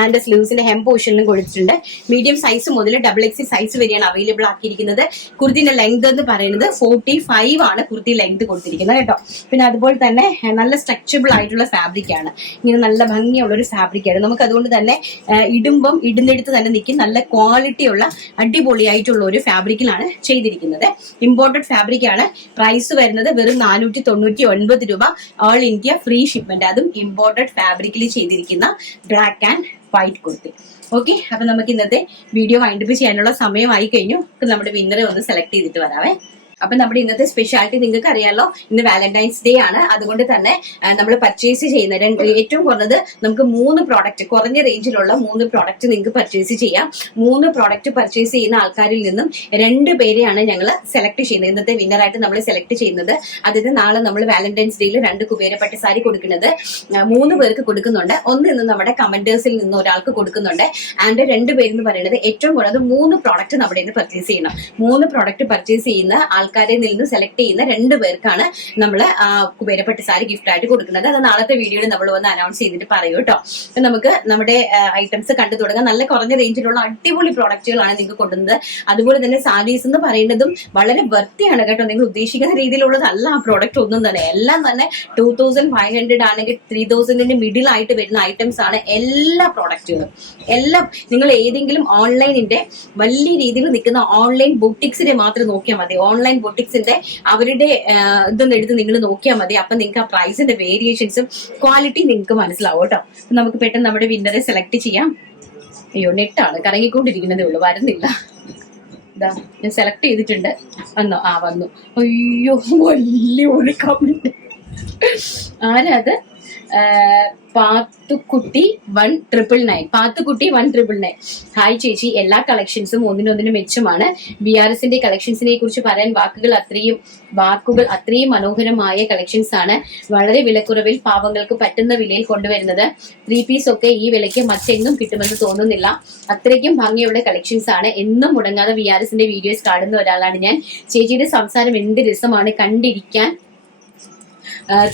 ആൻഡ് സ്ലീവ്സിന്റെ ഹെം പോർഷനിലും കൊടുത്തിട്ടുണ്ട്. മീഡിയം സൈസ് മുതൽ XXL സൈസ് വരെയാണ് അവൈലബിൾ ആക്കിയിരിക്കുന്നത്. കുർത്തിന്റെ ലെങ്ത് എന്ന് പറയുന്നത് 45 ആണ് കുർത്തി ലെങ്ത് കൊടുത്തിരിക്കുന്നത് കേട്ടോ. പിന്നെ അതുപോലെ തന്നെ നല്ല സ്ട്രെച്ചബിൾ ആയിട്ടുള്ള ഫാബ്രിക് ആണ്. ഇങ്ങനെ നല്ല ഭംഗിയുള്ള ഒരു ഫാബ്രിക് ആണ്. നമുക്ക് അതുകൊണ്ട് തന്നെ ഇടുമ്പം ഇടുന്നിടത്ത് തന്നെ നിൽക്കും. നല്ല ക്വാളിറ്റി ഉള്ള അടിപൊളിയായിട്ടുള്ള ഒരു ഫാബ്രിക്കിലാണ് ചെയ്തിരിക്കുന്നത്. ഇമ്പോർട്ടഡ് ഫാബ്രിക് ആണ്. പ്രൈസ് വരുന്നത് വെറും 499 രൂപ. All India free shipment. അതും ഇമ്പോർട്ടഡ് ഫാബ്രിക്കിൽ ചെയ്തിരിക്കുന്ന black and white kurti. Okay, അപ്പൊ നമുക്ക് ഇന്നത്തെ വീഡിയോ വൈൻഡപ്പ് ചെയ്യാനുള്ള സമയമായി കഴിഞ്ഞു. നമ്മുടെ വിന്നറെ ഒന്ന് സെലക്ട് ചെയ്തിട്ട് വരാവേ. അപ്പൊ നമ്മുടെ ഇന്നത്തെ സ്പെഷ്യാലിറ്റി നിങ്ങൾക്ക് അറിയാലോ, ഇന്ന് വാലന്റൈൻസ് ഡേ ആണ്. അതുകൊണ്ട് തന്നെ നമ്മൾ പർച്ചേസ് ചെയ്യുന്ന ഏറ്റവും കുറഞ്ഞത് നമുക്ക് 3 പ്രോഡക്റ്റ്, കുറഞ്ഞ റേഞ്ചിലുള്ള 3 പ്രോഡക്റ്റ് നിങ്ങൾക്ക് പർച്ചേസ് ചെയ്യാം. 3 പ്രോഡക്റ്റ് പർച്ചേസ് ചെയ്യുന്ന ആൾക്കാരിൽ നിന്നും 2 പേരെയാണ് ഞങ്ങൾ സെലക്ട് ചെയ്യുന്നത്. ഇന്നത്തെ വിന്നറായിട്ട് നമ്മൾ സെലക്ട് ചെയ്യുന്നത്. അതായത് നാളെ നമ്മൾ വാലന്റൈൻസ് ഡേയിൽ 2 കുബേര പട്ടുസാരി കൊടുക്കുന്നത് 3 പേർക്ക് കൊടുക്കുന്നുണ്ട്. ഒന്ന് നമ്മുടെ കമന്റേഴ്സിൽ നിന്ന് ഒരാൾക്ക് കൊടുക്കുന്നുണ്ട്. ആൻഡ് 2 പേരെന്ന് പറയുന്നത് ഏറ്റവും കുറഞ്ഞത് 3 പ്രോഡക്റ്റ് നമ്മുടെ ഇന്ന് പർച്ചേസ് ചെയ്യണം. 3 പ്രോഡക്റ്റ് പർച്ചേസ് ചെയ്യുന്ന ആൾക്കാരെ നിന്ന് സെലക്ട് ചെയ്യുന്ന 2 പേർക്കാണ് നമ്മൾ കുബേരപ്പട്ട് സാരി ഗിഫ്റ്റ് ആയിട്ട് കൊടുക്കുന്നത്. അത് നാളത്തെ വീഡിയോയിൽ നമ്മൾ വന്ന് അനൗൺസ് ചെയ്തിട്ട് പറയൂ കേട്ടോ. നമുക്ക് നമ്മുടെ ഐറ്റംസ് കണ്ടു തുടങ്ങാം. നല്ല കുറഞ്ഞ റേഞ്ചിലുള്ള അടിപൊളി പ്രോഡക്റ്റുകളാണ് നിങ്ങൾക്ക് കൊടുക്കുന്നത്. അതുപോലെ തന്നെ സാരീസ് എന്ന് പറയുന്നതും വളരെ വൃത്തിയാണ് കേട്ടോ. നിങ്ങൾ ഉദ്ദേശിക്കുന്ന രീതിയിലുള്ളതല്ല ആ പ്രോഡക്റ്റ് ഒന്നും തന്നെ. എല്ലാം തന്നെ 2500 ആണെങ്കിൽ 3000 മിഡിൽ ആയിട്ട് വരുന്ന ഐറ്റംസ് ആണ് എല്ലാ പ്രോഡക്റ്റുകളും. എല്ലാം നിങ്ങൾ ഏതെങ്കിലും ഓൺലൈനിന്റെ വലിയ രീതിയിൽ നിൽക്കുന്ന ഓൺലൈൻ ബുട്ടിക്സിനെ മാത്രം നോക്കിയാൽ മതി. ഓൺലൈൻ ബൊട്ടിക്സിന്റെ അവരുടെ ഇതൊന്നും എടുത്ത് നിങ്ങൾ നോക്കിയാൽ മതി. അപ്പൊ നിങ്ങൾക്ക് ആ പ്രൈസിന്റെ വേരിയേഷൻസും ക്വാളിറ്റി നിങ്ങൾക്ക് മനസ്സിലാവും കേട്ടോ. നമുക്ക് പെട്ടെന്ന് നമ്മുടെ വിന്നറെ സെലക്ട് ചെയ്യാം. അയ്യോ, നെറ്റാണ് കറങ്ങിക്കൊണ്ടിരിക്കുന്നതേ ഉള്ളൂ, വരുന്നില്ല. ഇതാ ഞാൻ സെലക്ട് ചെയ്തിട്ടുണ്ട്. വന്നോ? വന്നു. അയ്യോ, വലിയ ഒരു കമന്റ്. ആരാ അത്? പാത്തുക്കുട്ടി 1999. പാത്തുക്കുട്ടി 1999. ഹായ് ചേച്ചി, എല്ലാ കളക്ഷൻസും ഒന്നിനൊന്നിനും മെച്ചമാണ്. BRSന്റെ കളക്ഷൻസിനെ കുറിച്ച് പറയാൻ വാക്കുകൾ അത്രയും മനോഹരമായ കളക്ഷൻസ് ആണ്. വളരെ വിലക്കുറവിൽ പാവങ്ങൾക്ക് പറ്റുന്ന വിലയിൽ കൊണ്ടുവരുന്നത്. 3 പീസ് ഒക്കെ ഈ വിലയ്ക്ക് മറ്റെങ്ങും കിട്ടുമെന്ന് തോന്നുന്നില്ല. അത്രയ്ക്കും ഭംഗിയുള്ള കളക്ഷൻസ് ആണ്. എന്നും മുടങ്ങാതെ BRSന്റെ വീഡിയോസ് കാണുന്ന ഒരാളാണ് ഞാൻ. ചേച്ചിയുടെ സംസാരം എന്ത് രസമാണ്, കണ്ടിരിക്കാൻ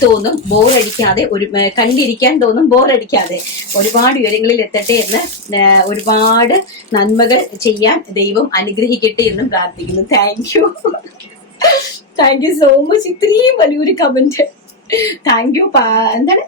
തോന്നും ബോറടിക്കാതെ. കണ്ടിരിക്കാൻ തോന്നും ബോറടിക്കാതെ. ഒരുപാട് ഉയരങ്ങളിൽ എത്തട്ടെ എന്ന്, ഒരുപാട് നന്മകൾ ചെയ്യാൻ ദൈവം അനുഗ്രഹിക്കട്ടെ എന്നും പ്രാർത്ഥിക്കുന്നു. Thank you so much. ഇത്രയും വലിയൊരു കമന്റ്. Thank you. എന്താണ്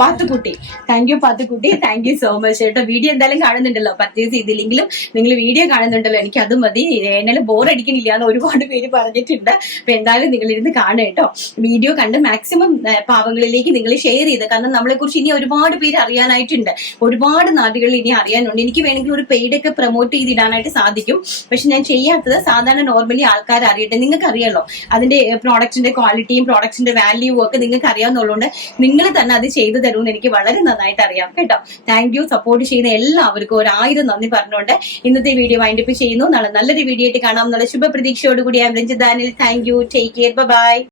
Pathukutty? Thank you Pathukutty, thank you so much കേട്ടോ. വീഡിയോ എന്തായാലും കാണുന്നുണ്ടല്ലോ, പർച്ചേസ് ചെയ്തില്ലെങ്കിലും നിങ്ങൾ വീഡിയോ കാണുന്നുണ്ടല്ലോ, എനിക്ക് അത് മതി. എന്നാലും ബോർ അടിക്കണില്ല എന്ന് ഒരുപാട് പേര് പറഞ്ഞിട്ടുണ്ട്. അപ്പൊ എന്തായാലും നിങ്ങൾ ഇരുന്ന് കാണുക കേട്ടോ. വീഡിയോ കണ്ട് മാക്സിമം പാവങ്ങളിലേക്ക് നിങ്ങൾ ഷെയർ ചെയ്ത്, കാരണം നമ്മളെ കുറിച്ച് ഇനി ഒരുപാട് പേര് അറിയാനായിട്ടുണ്ട്, ഒരുപാട് നാടുകളിൽ ഇനി അറിയാനുണ്ട്. എനിക്ക് വേണമെങ്കിൽ ഒരു പെയ്ഡൊക്കെ പ്രൊമോട്ട് ചെയ്തിടാനായിട്ട് സാധിക്കും. പക്ഷെ ഞാൻ ചെയ്യാത്തത് സാധാരണ നോർമലി ആൾക്കാർ അറിയട്ടെ. നിങ്ങൾക്ക് അറിയാലോ അതിന്റെ പ്രോഡക്റ്റിന്റെ ക്വാളിറ്റിയും പ്രോഡക്റ്റിന്റെ വാല്യൂവും ഒക്കെ നിങ്ങൾക്ക് അറിയാവുന്നതുകൊണ്ട് നിങ്ങൾ തന്നെ അത് ചെയ്തു തരുമെന്ന് എനിക്ക് വളരെ നന്നായിട്ട് അറിയാം കേട്ടോ. Thank you. സപ്പോർട്ട് ചെയ്യുന്ന എല്ലാവർക്കും 1000 നന്ദി പറഞ്ഞുകൊണ്ട് ഇന്നത്തെ വീഡിയോ വൈൻഡപ്പ് ചെയ്യുന്നു. നാളെ നല്ലൊരു വീഡിയോ ആയിട്ട് കാണാം എന്നുള്ള ശുഭപ്രതീക്ഷയോടുകൂടി. Ranjith Danil. Thank you. Take care. By.